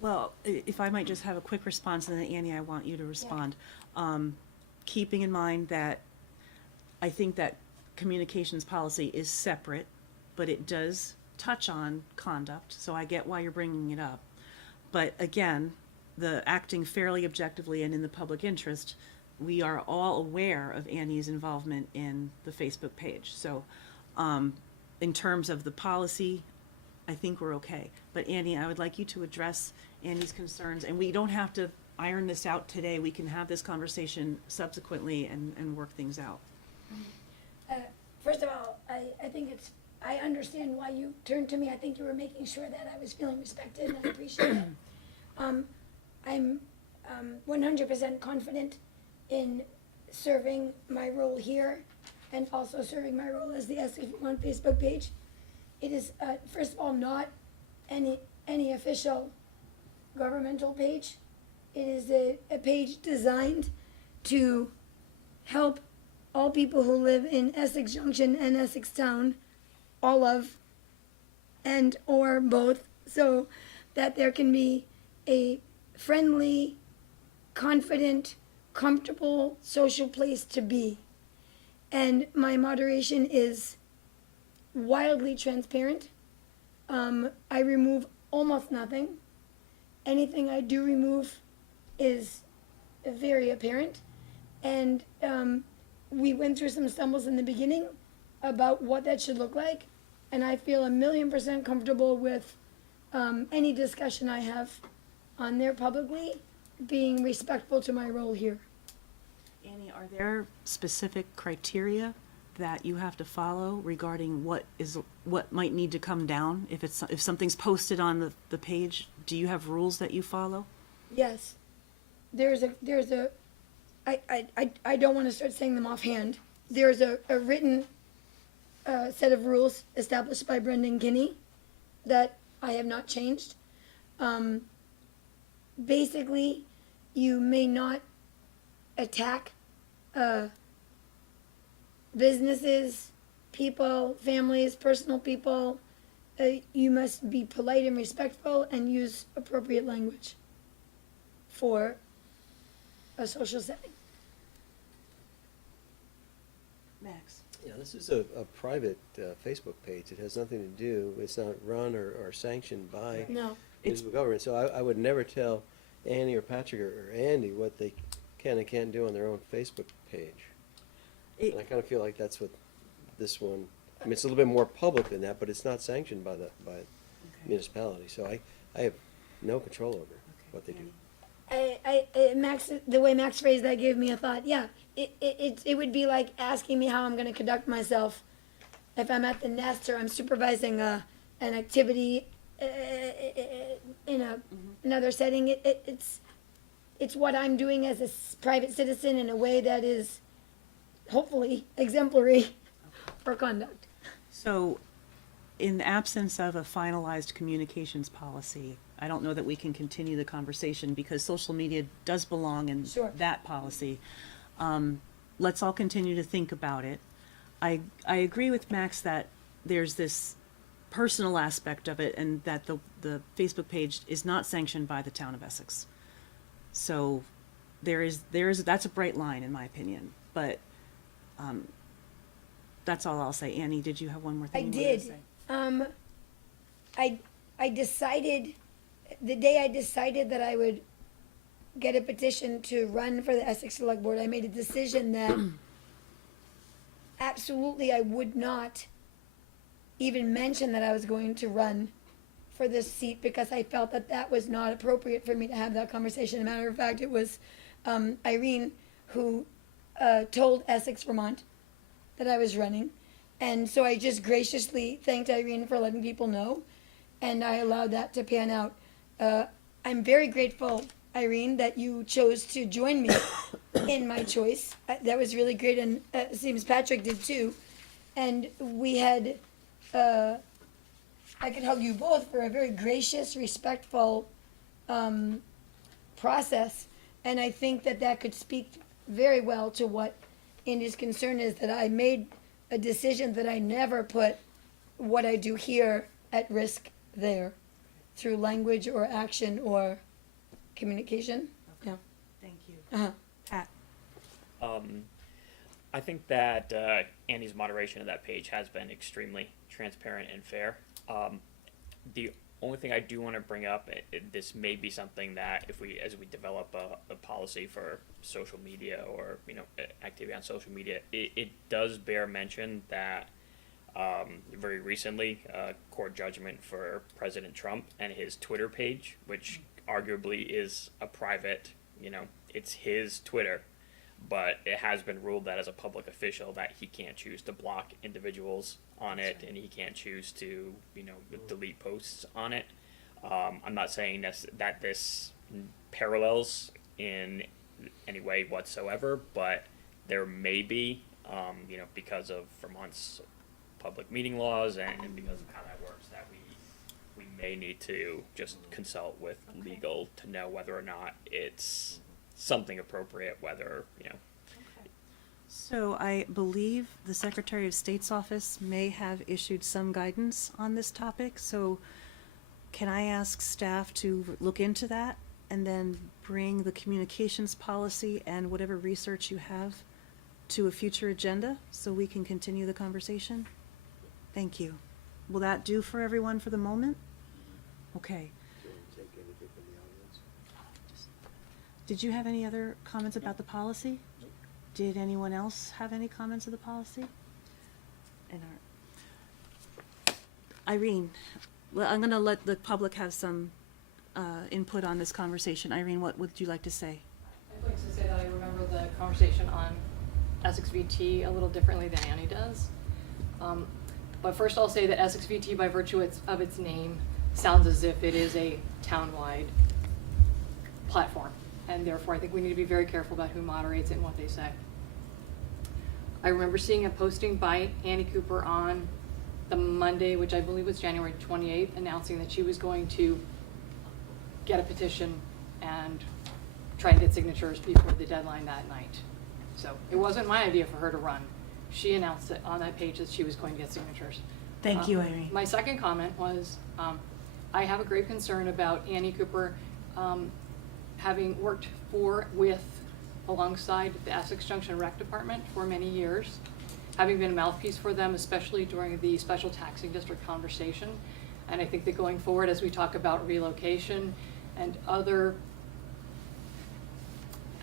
Well, if I might just have a quick response, and then Annie, I want you to respond. Keeping in mind that I think that communications policy is separate, but it does touch on conduct, so I get why you're bringing it up. But again, the acting fairly objectively and in the public interest, we are all aware of Annie's involvement in the Facebook page. So in terms of the policy, I think we're okay. But Annie, I would like you to address Annie's concerns, and we don't have to iron this out today. We can have this conversation subsequently and work things out. First of all, I think I understand why you turned to me. I think you were making sure that I was feeling respected, and I appreciate it. I'm 100% confident in serving my role here and also serving my role as the Essex One Facebook page. It is, first of all, not any official governmental page. It is a page designed to help all people who live in Essex Junction and Essex Town, all of and or both, so that there can be a friendly, confident, comfortable social place to be. And my moderation is wildly transparent. I remove almost nothing. Anything I do remove is very apparent. And we went through some stumbles in the beginning about what that should look like. And I feel 1,000,000% comfortable with any discussion I have on there publicly being respectful to my role here. Annie, are there specific criteria that you have to follow regarding what might need to come down if something's posted on the page? Do you have rules that you follow? Yes. I don't want to start saying them offhand. There's a written set of rules established by Brendan Kinney that I have not changed. Basically, you may not attack businesses, people, families, personal people. You must be polite and respectful and use appropriate language for a social setting. Max? Yeah, this is a private Facebook page. It has nothing to do, it's not run or sanctioned by No. municipal government. So I would never tell Annie or Patrick or Andy what they can and can't do on their own Facebook page. And I kind of feel like that's what this one, I mean, it's a little bit more public than that, but it's not sanctioned by municipality. So I have no control over what they do. Max, the way Max phrased that gave me a thought. Yeah, it would be like asking me how I'm going to conduct myself if I'm at the Nest or I'm supervising an activity in another setting. It's what I'm doing as a private citizen in a way that is hopefully exemplary for conduct. So, in the absence of a finalized communications policy, I don't know that we can continue the conversation because social media does belong in Sure. that policy. Let's all continue to think about it. I agree with Max that there's this personal aspect of it and that the Facebook page is not sanctioned by the town of Essex. So that's a bright line in my opinion, but that's all I'll say. Annie, did you have one more I thing you wanted to did. say? I decided, the day I decided that I would get a petition to run for the Essex Selectboard, I made a decision that absolutely I would not even mention that I was going to run for this seat because I felt that that was not appropriate for me to have that conversation. As a matter of fact, it was Irene who told Essex, Vermont that I was running. And so I just graciously thanked Irene for letting people know, and I allowed that to pan out. I'm very grateful Irene, that you chose to join me in my choice. That was really great, and it seems Patrick did too. And we had, I could hug you both for a very gracious, respectful process. And I think that that could speak very well to what Andy's concern is, that I made a decision that I never put what I do here at risk there through language or action or communication. Yeah. Thank you. Uh-huh. Pat? I think that Andy's moderation of that page has been extremely transparent and fair. The only thing I do want to bring up, this may be something that as we develop a policy for social media or activity on social media, it does bear mention that very recently court judgment for President Trump and his Twitter page, which arguably is a private, it's his Twitter, but it has been ruled that as a public official that he can't choose to block individuals on it, and he can't choose to, delete posts on it. I'm not saying that this parallels in any way whatsoever, but there may be, because of Vermont's public meeting laws and because of how that works, that we may need to just consult with legal to know whether or not it's something appropriate, whether, So I believe the Secretary of State's office may have issued some guidance on this topic, so can I ask staff to look into that and then bring the communications policy and whatever research you have to a future agenda so we can continue the conversation? Thank you. Will that do for everyone for the moment? Okay. Did you have any other comments about the policy? Did anyone else have any comments of the policy? Irene, well, I'm gonna let the public have some input on this conversation. Irene, what would you like to say? I'd like to say that I remember the conversation on Essex VT a little differently than Annie does. But first I'll say that Essex VT, by virtue of its name, sounds as if it is a town-wide platform. And therefore, I think we need to be very careful about who moderates it and what they say. I remember seeing a posting by Annie Cooper on the Monday, which I believe was January 28th, announcing that she was going to get a petition and try and get signatures before the deadline that night. So it wasn't my idea for her to run. She announced it on that page that she was going to get signatures. Thank you, Irene. My second comment was, I have a grave concern about Annie Cooper having worked alongside the Essex Junction Rec Department for many years, having been a mouthpiece for them, especially during the special taxing district conversation. And I think that going forward, as we talk about relocation and other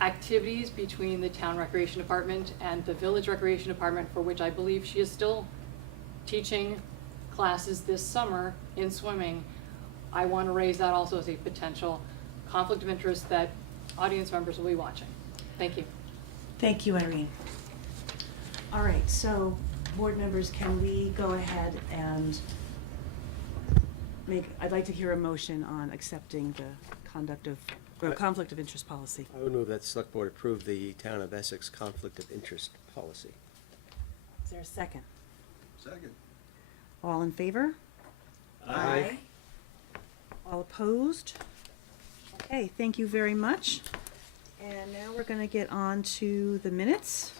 activities between the town recreation department and the village recreation department, for which I believe she is still teaching classes this summer in swimming, I want to raise that also as a potential conflict of interest that audience members will be watching. Thank you. Thank you, Irene. All right, so board members, can we go ahead and I'd like to hear a motion on accepting the conflict of interest policy. I would move that the Select Board approve the Town of Essex Conflict of Interest Policy. Is there a second? Second. All in favor? Aye. All opposed? Okay, thank you very much. And now we're gonna get on to the minutes.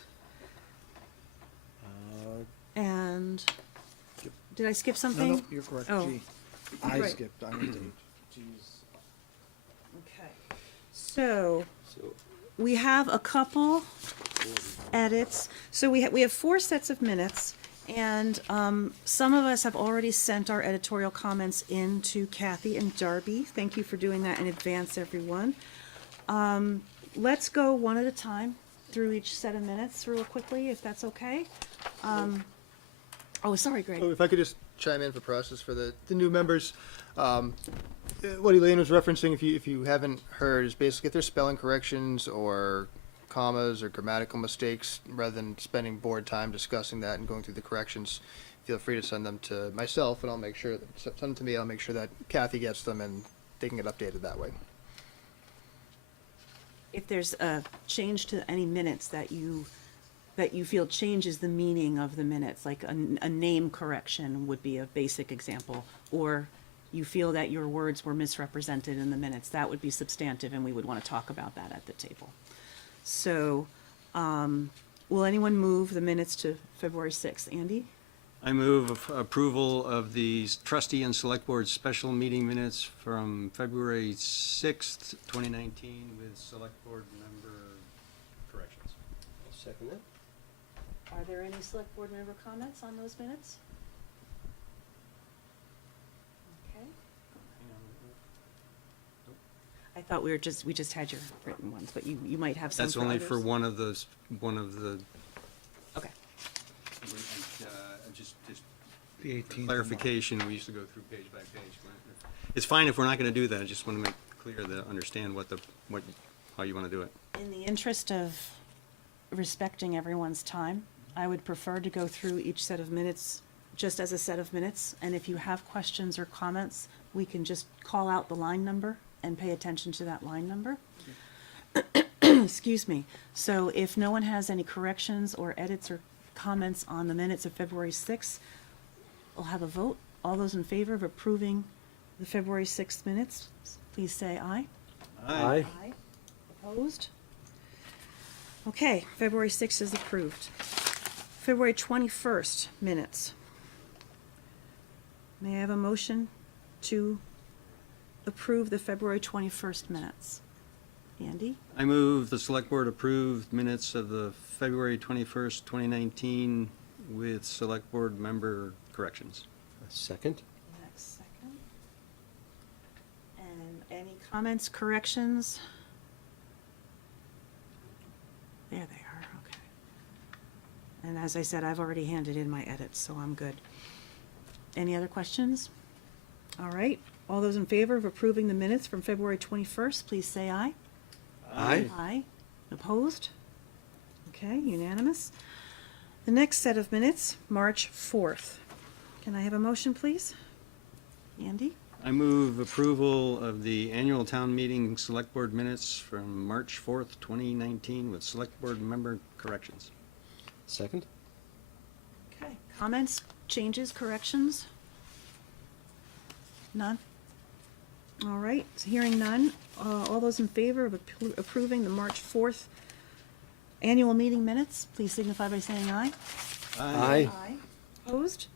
And, did I skip something? No, you're correct, Oh. G. I Right. skipped, I went to H. G's. Okay. So, So, we have a couple edits. So we have 4 sets of minutes, and some of us have already sent our editorial comments in to Kathy and Darby. Thank you for doing that in advance, everyone. Let's go one at a time through each set of minutes real quickly, if that's okay. Oh, sorry, Greg. Oh, if I could just chime in for process for the new members. What Elaine was referencing, if you haven't heard, is basically if there's spelling corrections or commas or grammatical mistakes, rather than spending board time discussing that and going through the corrections, feel free to send them to myself, and I'll make sure send them to me. I'll make sure that Kathy gets them and they can get updated that way. if there's a change to any minutes that you feel changes the meaning of the minutes, like a name correction would be a basic example, or you feel that your words were misrepresented in the minutes, that would be substantive, and we would want to talk about that at the table. So, will anyone move the minutes to February 6th? Andy? I move approval of the trustee and select board special meeting minutes from February 6th, 2019 with select board member corrections. Second that? Are there any select board member comments on those minutes? Okay. I thought we just had your written ones, but you might have some That's for only others. for one of the, Okay. just The 18th. clarification, we used to go through page by page. It's fine if we're not gonna do that, I just wanna make clear that, understand how you wanna do it. In the interest of respecting everyone's time, I would prefer to go through each set of minutes just as a set of minutes, and if you have questions or comments, we can just call out the line number and pay attention to that line number. Excuse me. So if no one has any corrections or edits or comments on the minutes of February 6th, we'll have a vote. All those in favor of approving the February 6th minutes, please say aye. Aye. Aye. Opposed? Okay, February 6th is approved. February 21st minutes. May I have a motion to approve the February 21st minutes? Andy? I move the select board approve minutes of the February 21st, 2019 with select board member corrections. Second? Next second. And any comments, corrections? There they are, okay. And as I said, I've already handed in my edits, so I'm good. Any other questions? All right, all those in favor of approving the minutes from February 21st, please say aye. Aye. Aye. Opposed? Okay, unanimous. The next set of minutes, March 4th. Can I have a motion, please? Andy? I move approval of the annual town meeting select board minutes from March 4th, 2019 with select board member corrections. Second? Okay, comments, changes, corrections? None? All right, so hearing none, all those in favor of approving the March 4th annual meeting minutes, please signify by saying aye. Aye. Opposed?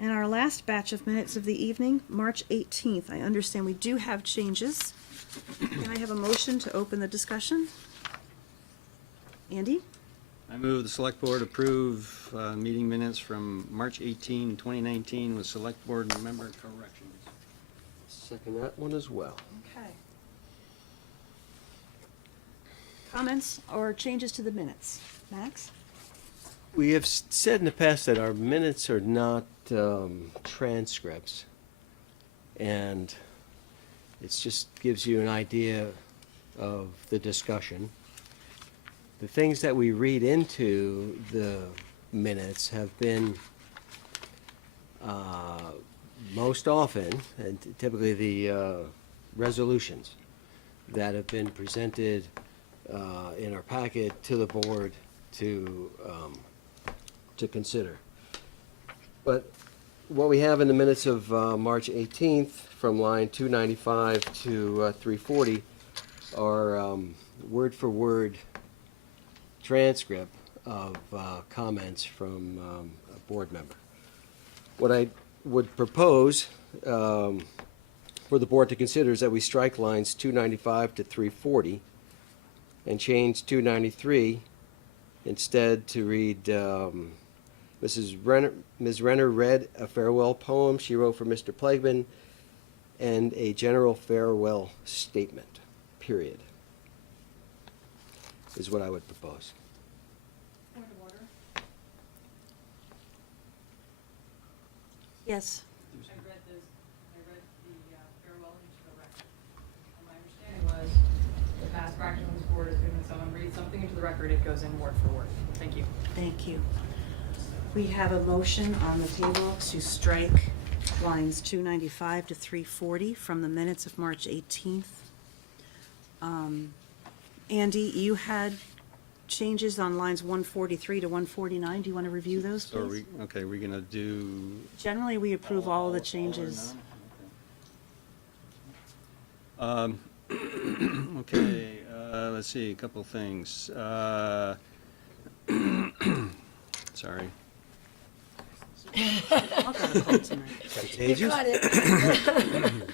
And our last batch of minutes of the evening, March 18th. I understand we do have changes. Can I have a motion to open the discussion? Andy? I move the select board approve meeting minutes from March 18, 2019 with select board member corrections. Second that one as well. Okay. Comments or changes to the minutes? Max? We have said in the past that our minutes are not transcripts, and it just gives you an idea of the discussion. The things that we read into the minutes have been most often, and typically the resolutions that have been presented in our packet to the board to consider. But what we have in the minutes of March 18th, from line 295 to 340, are word-for-word transcript of comments from a board member. What I would propose for the board to consider is that we strike lines 295 to 340 and change 293 instead to read, Ms. Renner read a farewell poem she wrote for Mr. Plagueman and a general farewell statement, period, is what I would propose. Point of order. Yes. I read the farewell into the record. And my understanding was the past practice on this board is when someone reads something into the record, it goes in word for word. Thank you. Thank you. We have a motion on the table to strike lines 295 to 340 from the minutes of March 18th. Andy, you had changes on lines 143 to 149. Do you want to review those, So are please? we, okay, we're gonna do. Generally, we approve all of the changes. Okay, let's see, a couple things. Sorry. I'll go to court tonight. You Contagious? got it.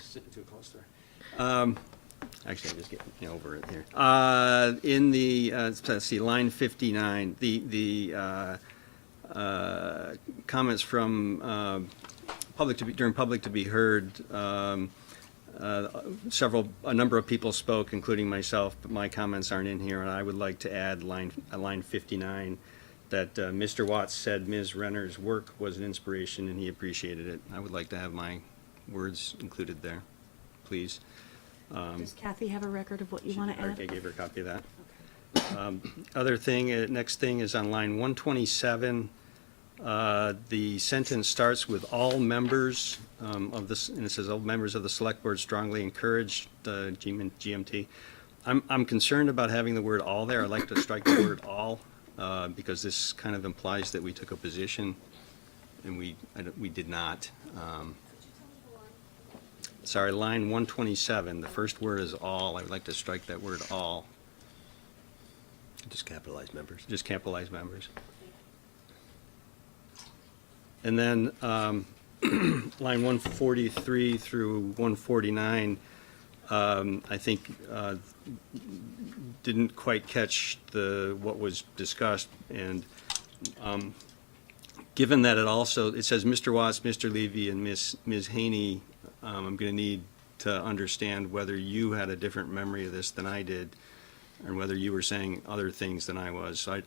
Sitting too close to her. Actually, I'm just getting over it here. In the, let's see, line 59, the comments from during public to be heard, a number of people spoke, including myself, but my comments aren't in here, and I would like to add line 59, that Mr. Watts said Ms. Renner's work was an inspiration and he appreciated it. I would like to have my words included there, please. Does Kathy have a record of what you want to I add? gave her a copy of that. Other thing, next thing is on line 127. The sentence starts with all members of this, and it says all members of the select board strongly encourage the GMT. I'm concerned about having the word all there. I'd like to strike the word all, because this kind of implies that we took a position, and we did not. Sorry, line 127, the first word is all. I would like to strike that word all. Just capitalize members. Just capitalize members. And then line 143 through 149, I think didn't quite catch what was discussed. And given that it says Mr. Watts, Mr. Levy, and Ms. Haney, I'm going to need to understand whether you had a different memory of this than I did, and whether you were saying other things than I was. So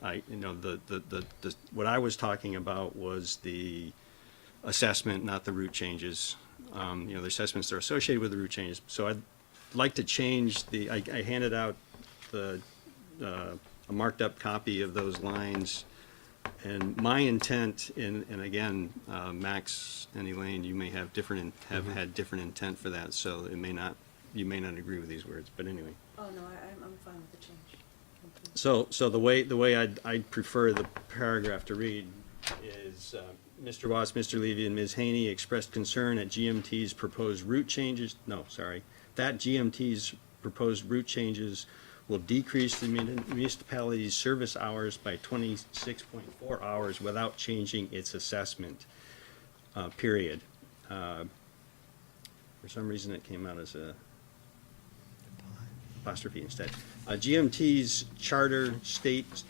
what I was talking about was the assessment, not the route changes. The assessments that are associated with the route changes. So I'd like to change I handed out a marked up copy of those lines. And my intent, and again, Max and Elaine, you may have had different intent for that, so you may not agree with these words, but anyway. Oh, no, I'm fine with the change. So the way I'd prefer the paragraph to read is, Mr. Watts, Mr. Levy, and Ms. Haney expressed concern at GMT's proposed route changes, that GMT's proposed route changes will decrease the municipality's service hours by 26.4 hours without changing its assessment, period. For some reason, it came out as a apostrophe instead. GMT's charter states,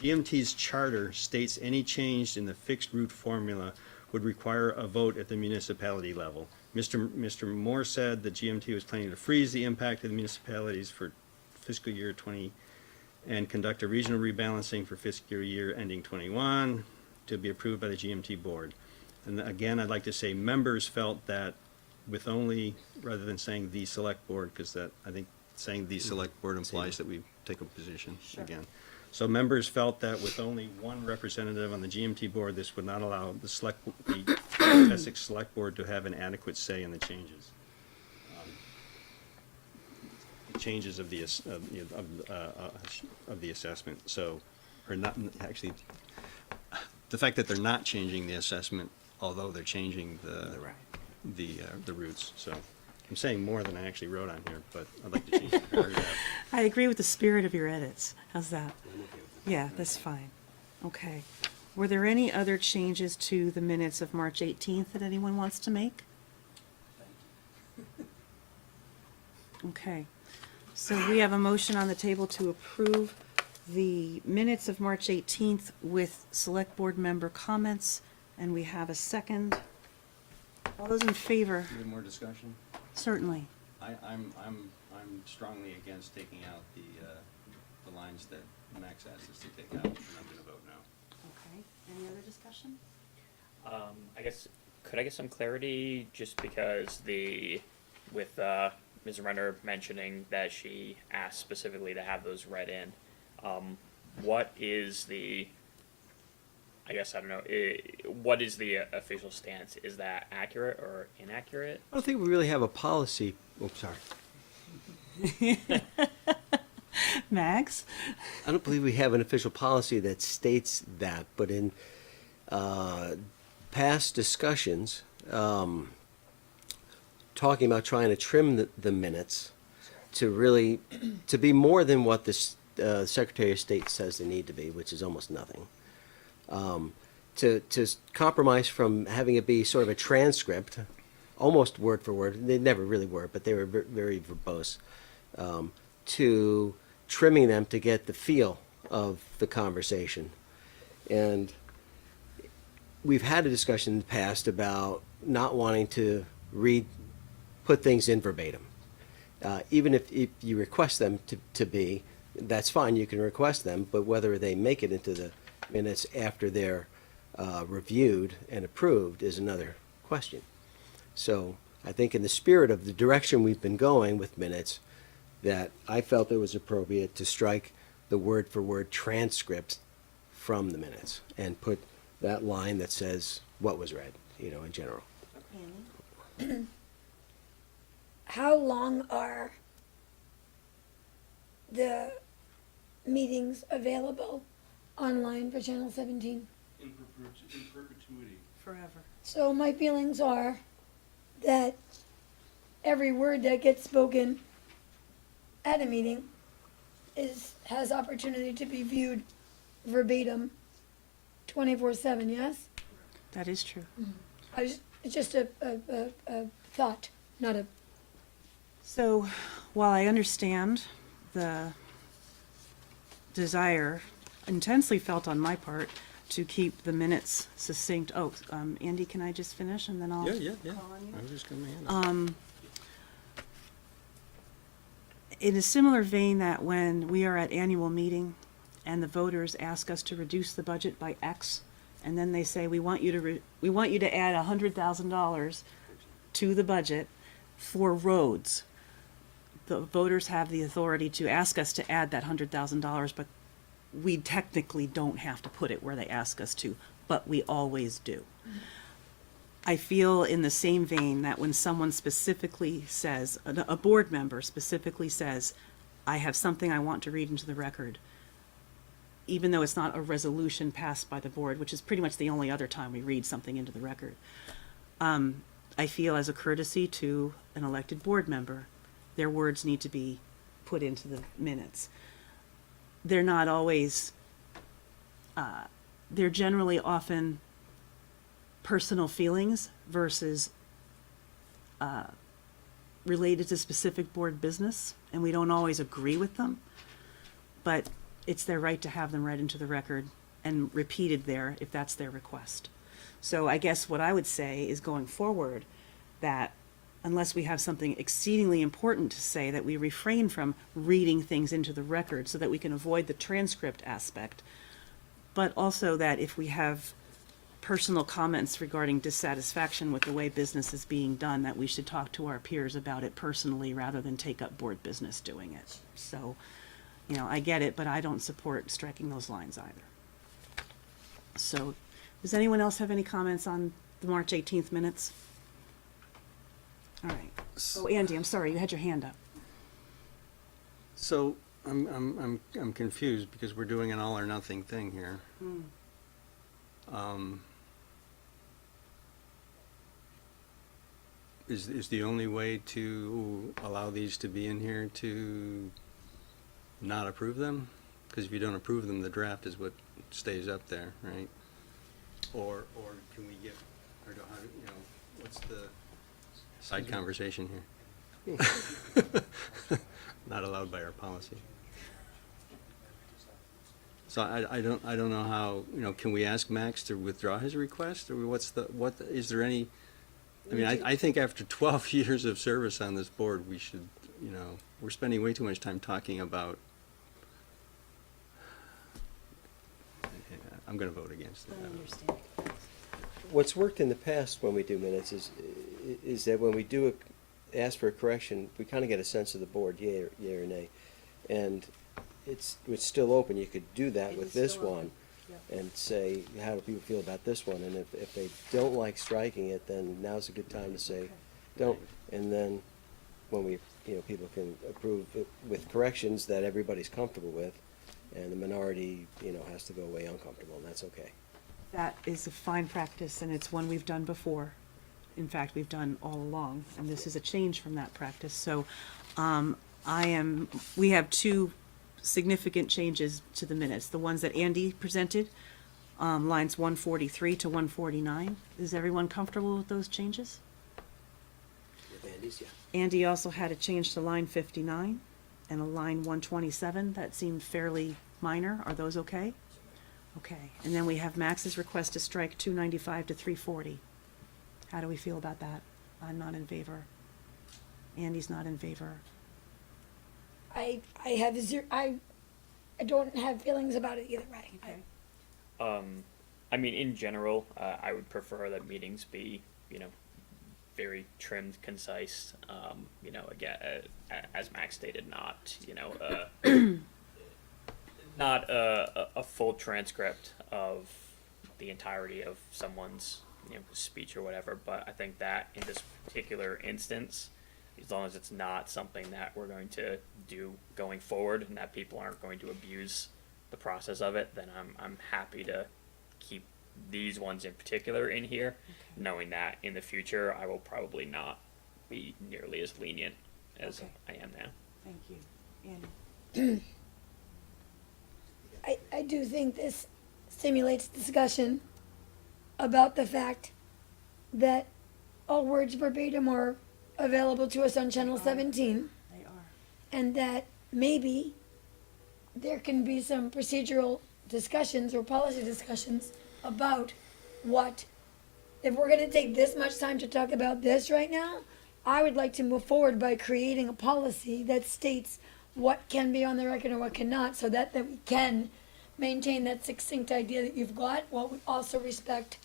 GMT's charter states any change in the fixed route formula would require a vote at the municipality level. Mr. Moore said that GMT was planning to freeze the impact of the municipalities for fiscal year 20 and conduct a regional rebalancing for fiscal year ending 21 to be approved by the GMT board. And again, I'd like to say members felt that with only, rather than saying the select board, because that, I think saying the select board implies that we take a position again. So members felt that with only one representative on the GMT board, this would not allow the Essex Select Board to have an adequate say in the changes. Changes of the assessment. So, or not actually, the fact that they're not changing the assessment, although they're changing the routes. So, I'm saying more than I actually wrote on here, but I'd like to change the paragraph. I agree with the spirit of your edits. How's that? Yeah, that's fine. Okay. Were there any other changes to the minutes of March 18th that anyone wants to make? Okay. So we have a motion on the table to approve the minutes of March 18th with select board member comments, and we have a second. All those in favor? Do you have more discussion? Certainly. I'm strongly against taking out the lines that Max asked us to take out, and I'm gonna vote no. Okay. Any other discussion? Could I get some clarity, just because with Ms. Renner mentioning that she asked specifically to have those read in, what is what is the official stance? Is that accurate or inaccurate? I don't think we really have a policy. Oh, sorry. Max? I don't believe we have an official policy that states that, but in past discussions, talking about trying to trim the minutes to really, to be more than what the Secretary of State says they need to be, which is almost nothing. To compromise from having it be sort of a transcript, almost word for word, they never really were, but they were very verbose, to trimming them to get the feel of the conversation. And we've had a discussion in the past about not wanting to put things in verbatim. Even if you request them to be, that's fine, you can request them, but whether they make it into the minutes after they're reviewed and approved is another question. So I think in the spirit of the direction we've been going with minutes, that I felt it was appropriate to strike the word-for-word transcript from the minutes and put that line that says what was read, in general. How long are the meetings available online for Channel 17? In perpetuity. Forever. So my feelings are that every word that gets spoken at a meeting has opportunity to be viewed verbatim 24/7, yes? That is true. It's just a thought, not a, So, while I understand the desire, intensely felt on my part, to keep the minutes succinct. Oh, Andy, can I just finish and then I'll Yeah. call on you? I was just gonna hand it. In a similar vein that when we are at annual meeting and the voters ask us to reduce the budget by X, and then they say, we want you to add $100,000 to the budget for roads. The voters have the authority to ask us to add that $100,000, but we technically don't have to put it where they ask us to, but we always do. I feel in the same vein that when someone specifically says, a board member specifically says, I have something I want to read into the record, even though it's not a resolution passed by the board, which is pretty much the only other time we read something into the record, I feel as a courtesy to an elected board member, their words need to be put into the minutes. They're not always, they're generally often personal feelings versus related to specific board business, and we don't always agree with them, but it's their right to have them read into the record and repeated there if that's their request. So I guess what I would say is going forward, that unless we have something exceedingly important to say, that we refrain from reading things into the record so that we can avoid the transcript aspect, but also that if we have personal comments regarding dissatisfaction with the way business is being done, that we should talk to our peers about it personally rather than take up board business doing it. So, I get it, but I don't support striking those lines either. So, does anyone else have any comments on the March 18th minutes? All right. Oh, Andy, I'm sorry, you had your hand up. So I'm confused because we're doing an all or nothing thing here. Is the only way to allow these to be in here to not approve them? Because if you don't approve them, the draft is what stays up there, right? Or can we get, or do, what's the side conversation here? Not allowed by our policy. So I don't know how, can we ask Max to withdraw his request, or is there any, I think after 12 years of service on this board, we should, we're spending way too much time talking about, I'm gonna vote against it. I understand. What's worked in the past when we do minutes is that when we do ask for a correction, we kind of get a sense of the board, yea or nay. And it's still open. You could do that It with is this still one open. Yep. and say, how do people feel about this one? And if they don't like striking it, then now's a good time to say, don't. And then when we you know, people can approve it with corrections that everybody's comfortable with, and the minority, you know, has to go away uncomfortable, and that's okay. That is a fine practice, and it's one we've done before. In fact, we've done all along, and this is a change from that practice. So, we have two significant changes to the minutes. The ones that Andy presented, lines 143 to 149. Is everyone comfortable with those changes? With Andy's, yeah. Andy also had a change to line 59 and a line 127. That seemed fairly minor. Are those okay? Okay. And then we have Max's request to strike 295 to 340. How do we feel about that? I'm not in favor. Andy's not in favor. I have zero, I don't have feelings about it either way. Okay. I mean, in general, I would prefer that meetings be, you know, very trimmed, concise. You know, again, as Max stated, not, you know, not a full transcript of the entirety of someone's, you know, speech or whatever. But I think that in this particular instance, as long as it's not something that we're going to do going forward and that people aren't going to abuse the process of it, then I'm happy to keep these ones in particular in here, knowing that in the future I will probably not be nearly as lenient as Okay. I am now. Thank you. Andy? I do think this stimulates discussion about the fact that all words verbatim are available to us on Channel 17, They are. and that maybe there can be some procedural discussions or policy discussions about what, if we're gonna take this much time to talk about this right now, I would like to move forward by creating a policy that states what can be on the record and what cannot, so that we can maintain that succinct idea that you've got, while we also respect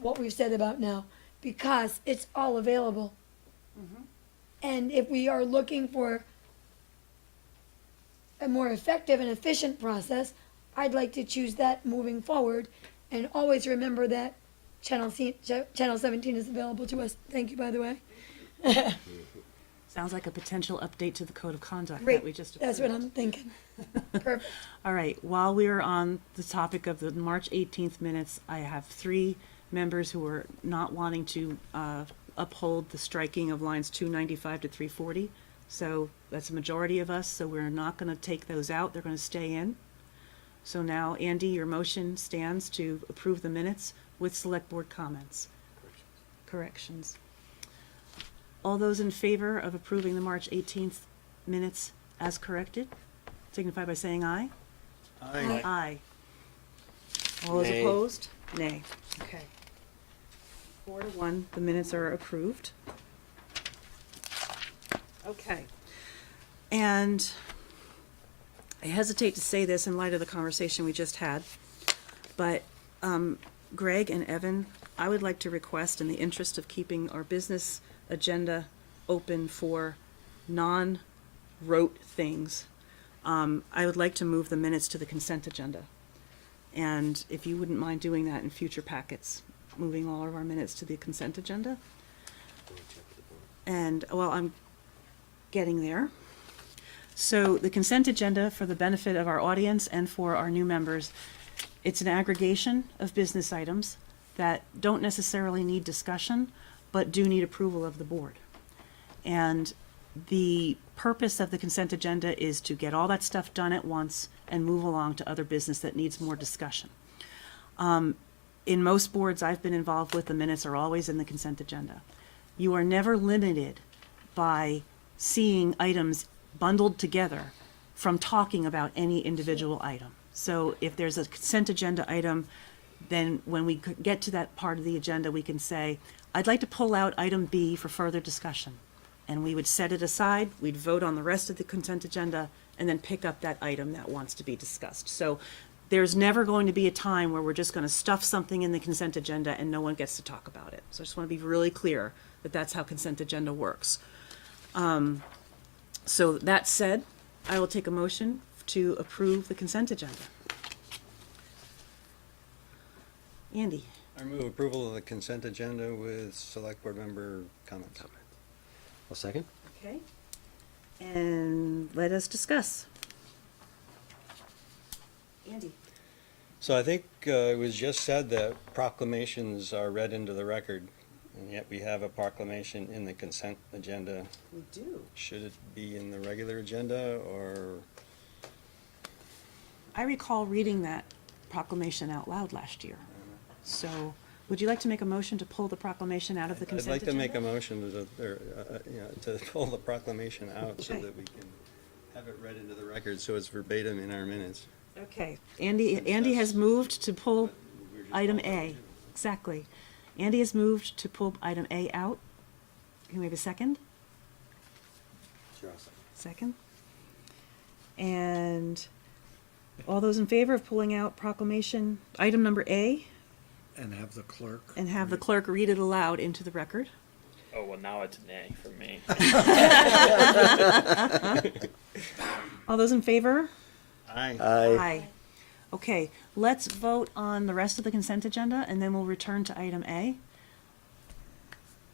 what we've said about now, because it's all available. And if we are looking for a more effective and efficient process, I'd like to choose that moving forward, and always remember that Channel 17 is available to us. Thank you, by the way. Sounds like a potential update to the code of conduct Great, that we just that's what approved. I'm thinking. Perfect. All right, while we are on the topic of the March 18th minutes, I have 3 members who are not wanting to uphold the striking of lines 295 to 340. So that's a majority of us, so we're not going to take those out. They're going to stay in. So now, Andy, your motion stands to approve the minutes with select board comments. Corrections. All those in favor of approving the March 18th minutes as corrected, signify by saying aye. Aye. Aye. All those Nay. opposed? Nay. Okay. 4-1, the minutes are approved. Okay. And I hesitate to say this in light of the conversation we just had, but Greg and Evan, I would like to request, in the interest of keeping our business agenda open for non-rote things, I would like to move the minutes to the consent agenda. And if you wouldn't mind doing that in future packets, moving all of our minutes to the consent agenda. And, well, I'm getting there. So the consent agenda, for the benefit of our audience and for our new members, it's an aggregation of business items that don't necessarily need discussion, but do need approval of the board. And the purpose of the consent agenda is to get all that stuff done at once and move along to other business that needs more discussion. In most boards I've been involved with, the minutes are always in the consent agenda. You are never limited by seeing items bundled together from talking about any individual item. So if there's a consent agenda item, then when we get to that part of the agenda, we can say, I'd like to pull out item B for further discussion. And we would set it aside, we'd vote on the rest of the consent agenda, and then pick up that item that wants to be discussed. So there's never going to be a time where we're just going to stuff something in the consent agenda and no one gets to talk about it. So I just want to be really clear that that's how consent agenda works. So that said, I will take a motion to approve the consent agenda. Andy, I move approval of the consent agenda with select board member comments. I'll second. Okay. And let us discuss. Andy? So I think it was just said that proclamations are read into the record, and yet we have a proclamation in the consent agenda. We do. Should it be in the regular agenda, or? I recall reading that proclamation out loud last year. So, would you like to make a motion to pull the proclamation out of the consent I'd like to agenda? make a motion to pull the proclamation out so Okay. that we can have it read into the record, so it's verbatim in our minutes. Okay, Andy has moved to pull We're just item voting A. to. Exactly. Andy has moved to pull item A out. Can we have a second? Sure, I'll second. Second. And all those in favor of pulling out proclamation, item number A, And have the clerk. and have the clerk read it aloud into the record? Oh, well, now it's an A for me. All those in favor? Aye. Aye. Okay, let's vote on the rest of the consent agenda, and then we'll return to item A.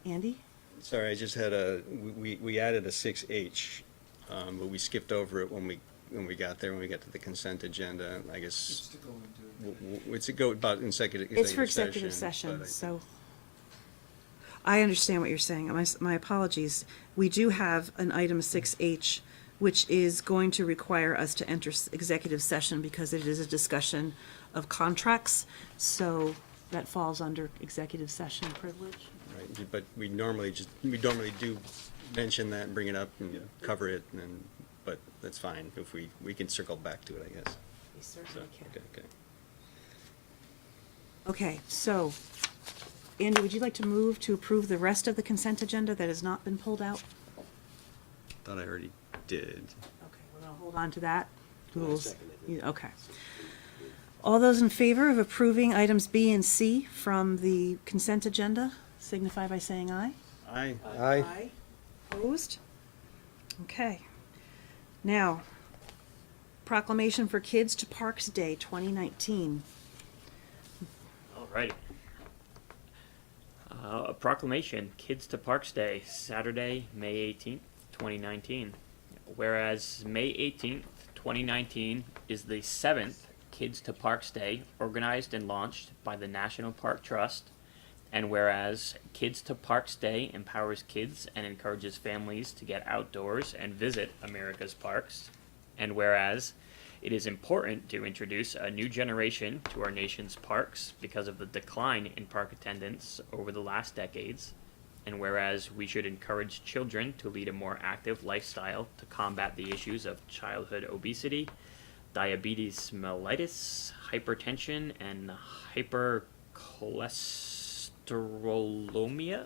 Andy? Sorry, I just had we added a 6H, but we skipped over it when we got there, when we got to the consent agenda. I guess it's to go about executive session. It's for executive session, but I- so. I understand what you're saying. My apologies. We do have an item 6H, which is going to require us to enter executive session because it is a discussion of contracts. So that falls under executive session privilege. Right, but we normally do mention that and bring it up and cover it, but that's fine. If we can circle back to it, I guess. We So, certainly can. okay. Okay, so, Andy, would you like to move to approve the rest of the consent agenda that has not been pulled out? Thought I already did. Okay, we're gonna hold on to that. I Rules. second it. Okay. All those in favor of approving items B and C from the consent agenda signify by saying aye. Aye. Aye. Opposed? Okay. Now, proclamation for Kids to Parks Day 2019. Alrighty. A proclamation, Kids to Parks Day, Saturday, May 18th, 2019. Whereas May 18th, 2019 is the 7th Kids to Parks Day organized and launched by the National Park Trust, and whereas Kids to Parks Day empowers kids and encourages families to get outdoors and visit America's parks, and whereas it is important to introduce a new generation to our nation's parks because of the decline in park attendance over the last decades, and whereas we should encourage children to lead a more active lifestyle to combat the issues of childhood obesity, diabetes mellitus, hypertension, and hypercholesterolemia,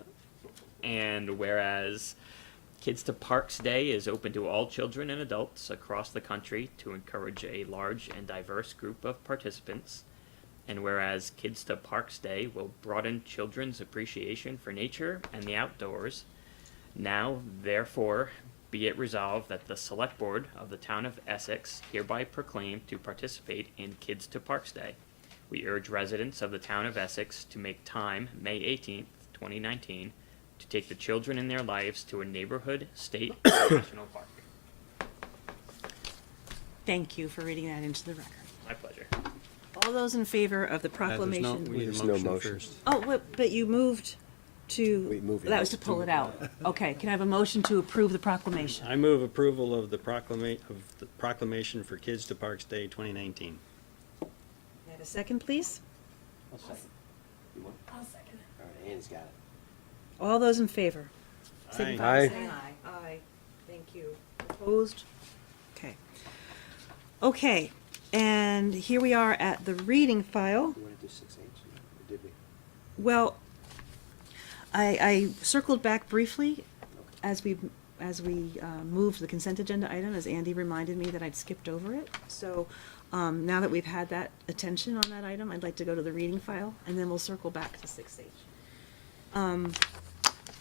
and whereas Kids to Parks Day is open to all children and adults across the country to encourage a large and diverse group of participants. And whereas Kids to Parks Day will broaden children's appreciation for nature and the outdoors, now, therefore, be it resolved that the Select Board of the Town of Essex hereby proclaim to participate in Kids to Parks Day. We urge residents of the Town of Essex to make time, May 18th, 2019, to take the children in their lives to a neighborhood, state, or national park. Thank you for reading that into the record. My pleasure. All those in favor of the proclamation? We need There's a no motion motion. first. Oh, but you moved to. We moved it That was out. to pull it out. Okay, can I have a motion to approve the proclamation? I move approval of the proclamation for Kids to Parks Day 2019. Can I have a second, please? I'll second. You want? I'll second it. All right, Andy's got it. All those in favor? Aye. Signify by Aye. saying aye. Aye. Thank you. Opposed? Okay. Okay, and here we are at the reading file. You want to do 6H? Or did we? Well, I circled back briefly as we moved the consent agenda item, as Andy reminded me that I'd skipped over it. So now that we've had that attention on that item, I'd like to go to the reading file, and then we'll circle back to 6H.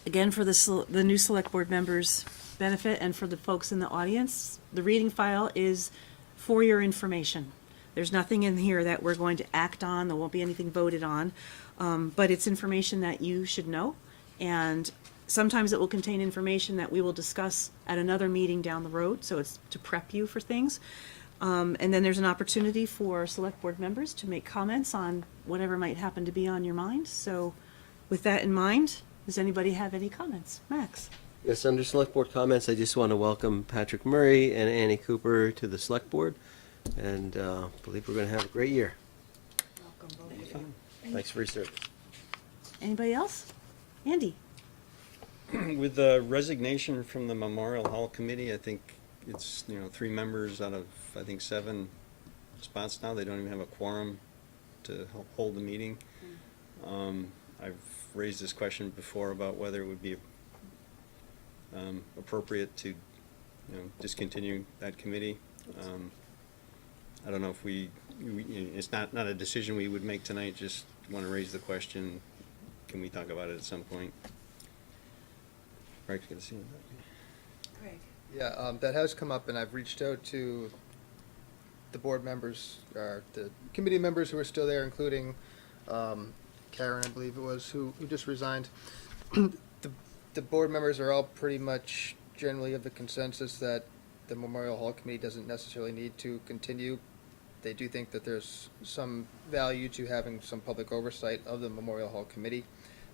Again, for the new select board members' benefit and for the folks in the audience, the reading file is for your information. There's nothing in here that we're going to act on, there won't be anything voted on, but it's information that you should know. And sometimes it will contain information that we will discuss at another meeting down the road, so it's to prep you for things. And then there's an opportunity for select board members to make comments on whatever might happen to be on your mind. So with that in mind, does anybody have any comments? Max? Yes, under select board comments, I just want to welcome Patrick Murray and Annie Cooper to the select board, and believe we're going to have a great year. Thanks for your service. Anybody else? Andy? With the resignation from the Memorial Hall Committee, I think it's, 3 members out of, I think, 7 spots now. They don't even have a quorum to hold the meeting. I've raised this question before about whether it would be appropriate to, discontinue that committee. I don't know if it's not a decision we would make tonight, just want to raise the question. Can we talk about it at some point? Greg's gonna see that. Greg. Yeah, that has come up, and I've reached out to the board members, or the committee members who are still there, including Karen, I believe it was, who just resigned. The board members are all pretty much generally of the consensus that the Memorial Hall Committee doesn't necessarily need to continue. They do think that there's some value to having some public oversight of the Memorial Hall Committee.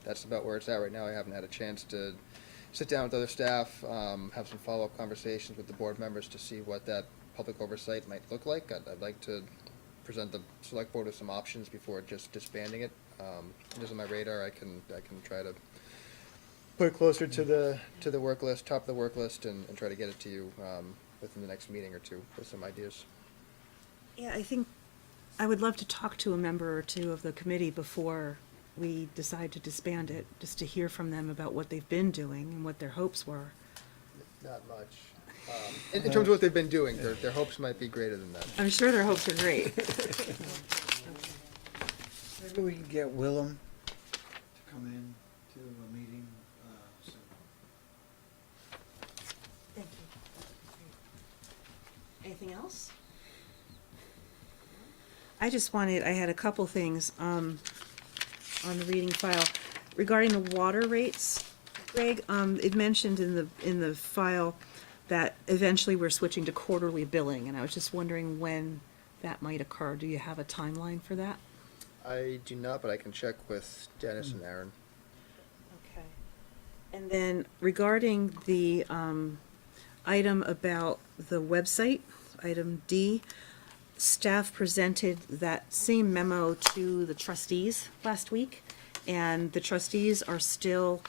That's about where it's at right now. I haven't had a chance to sit down with other staff, have some follow-up conversations with the board members to see what that public oversight might look like. I'd like to present the select board with some options before just disbanding it. It is on my radar. I can try to put it closer to the work list, top of the work list, and try to get it to you within the next meeting or two with some ideas. Yeah, I think I would love to talk to a member or two of the committee before we decide to disband it, just to hear from them about what they've been doing and what their hopes were. Not much. In terms of what they've been doing, their hopes might be greater than that. I'm sure their hopes are great. Maybe we can get Willem to come in to a meeting soon. Thank you. Anything else? I had a couple things on the reading file regarding the water rates. Greg, it mentioned in the file that eventually we're switching to quarterly billing, and I was just wondering when that might occur. Do you have a timeline for that? I do not, but I can check with Dennis and Aaron. Okay. And then regarding the item about the website, item D, staff presented that same memo to the trustees last week, and the trustees are still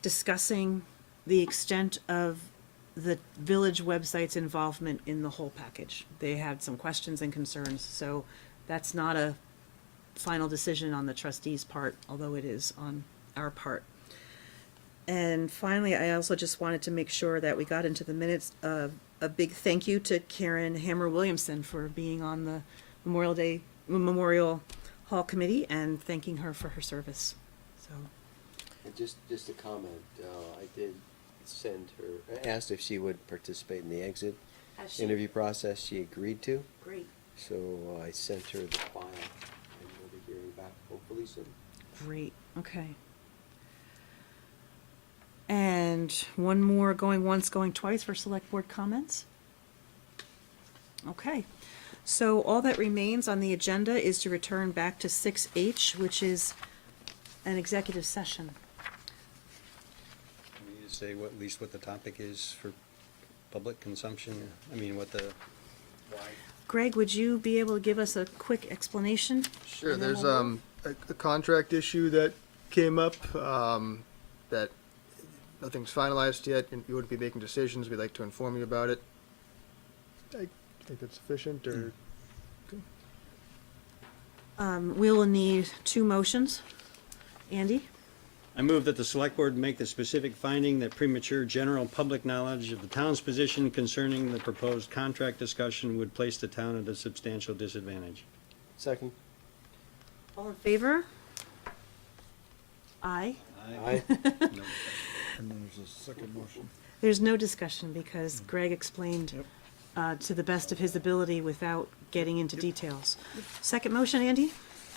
discussing the extent of the village website's involvement in the whole package. They had some questions and concerns, so that's not a final decision on the trustees' part, although it is on our part. And finally, I also just wanted to make sure that we got into the minutes a big thank you to Karen Hammer-Williamson for being on the Memorial Hall Committee, and thanking her for her service. So, And just a comment, I did send her, asked if she would participate in the exit interview process. She agreed to, great. so I sent her the file, and we'll be hearing back hopefully soon. Great, okay. And one more going once, going twice for select board comments? Okay, so all that remains on the agenda is to return back to 6H, which is an executive session. Can you say at least what the topic is for public consumption? I mean, what the, why? Greg, would you be able to give us a quick explanation? Sure, And then there's we'll- a contract issue that came up that nothing's finalized yet, and you wouldn't be making decisions. We'd like to inform you about it. I think that's sufficient, or? We will need 2 motions. Andy? I move that the select board make the specific finding that premature general public knowledge of the town's position concerning the proposed contract discussion would place the town at a substantial disadvantage. Second. All in favor? Aye. Aye. No. And then there's a second motion. There's no discussion because Greg explained to the best of his ability without getting into details. Second motion, Andy?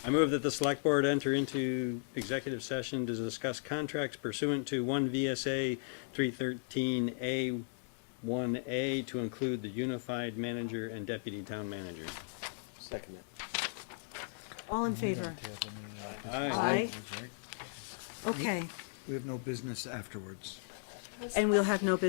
I move that the select board enter into executive session to discuss contracts pursuant to 1 VSA 313A1A to include the unified manager and deputy town manager. Second it. All in favor? Aye. Aye. Okay, We have no business afterwards. and we'll have no business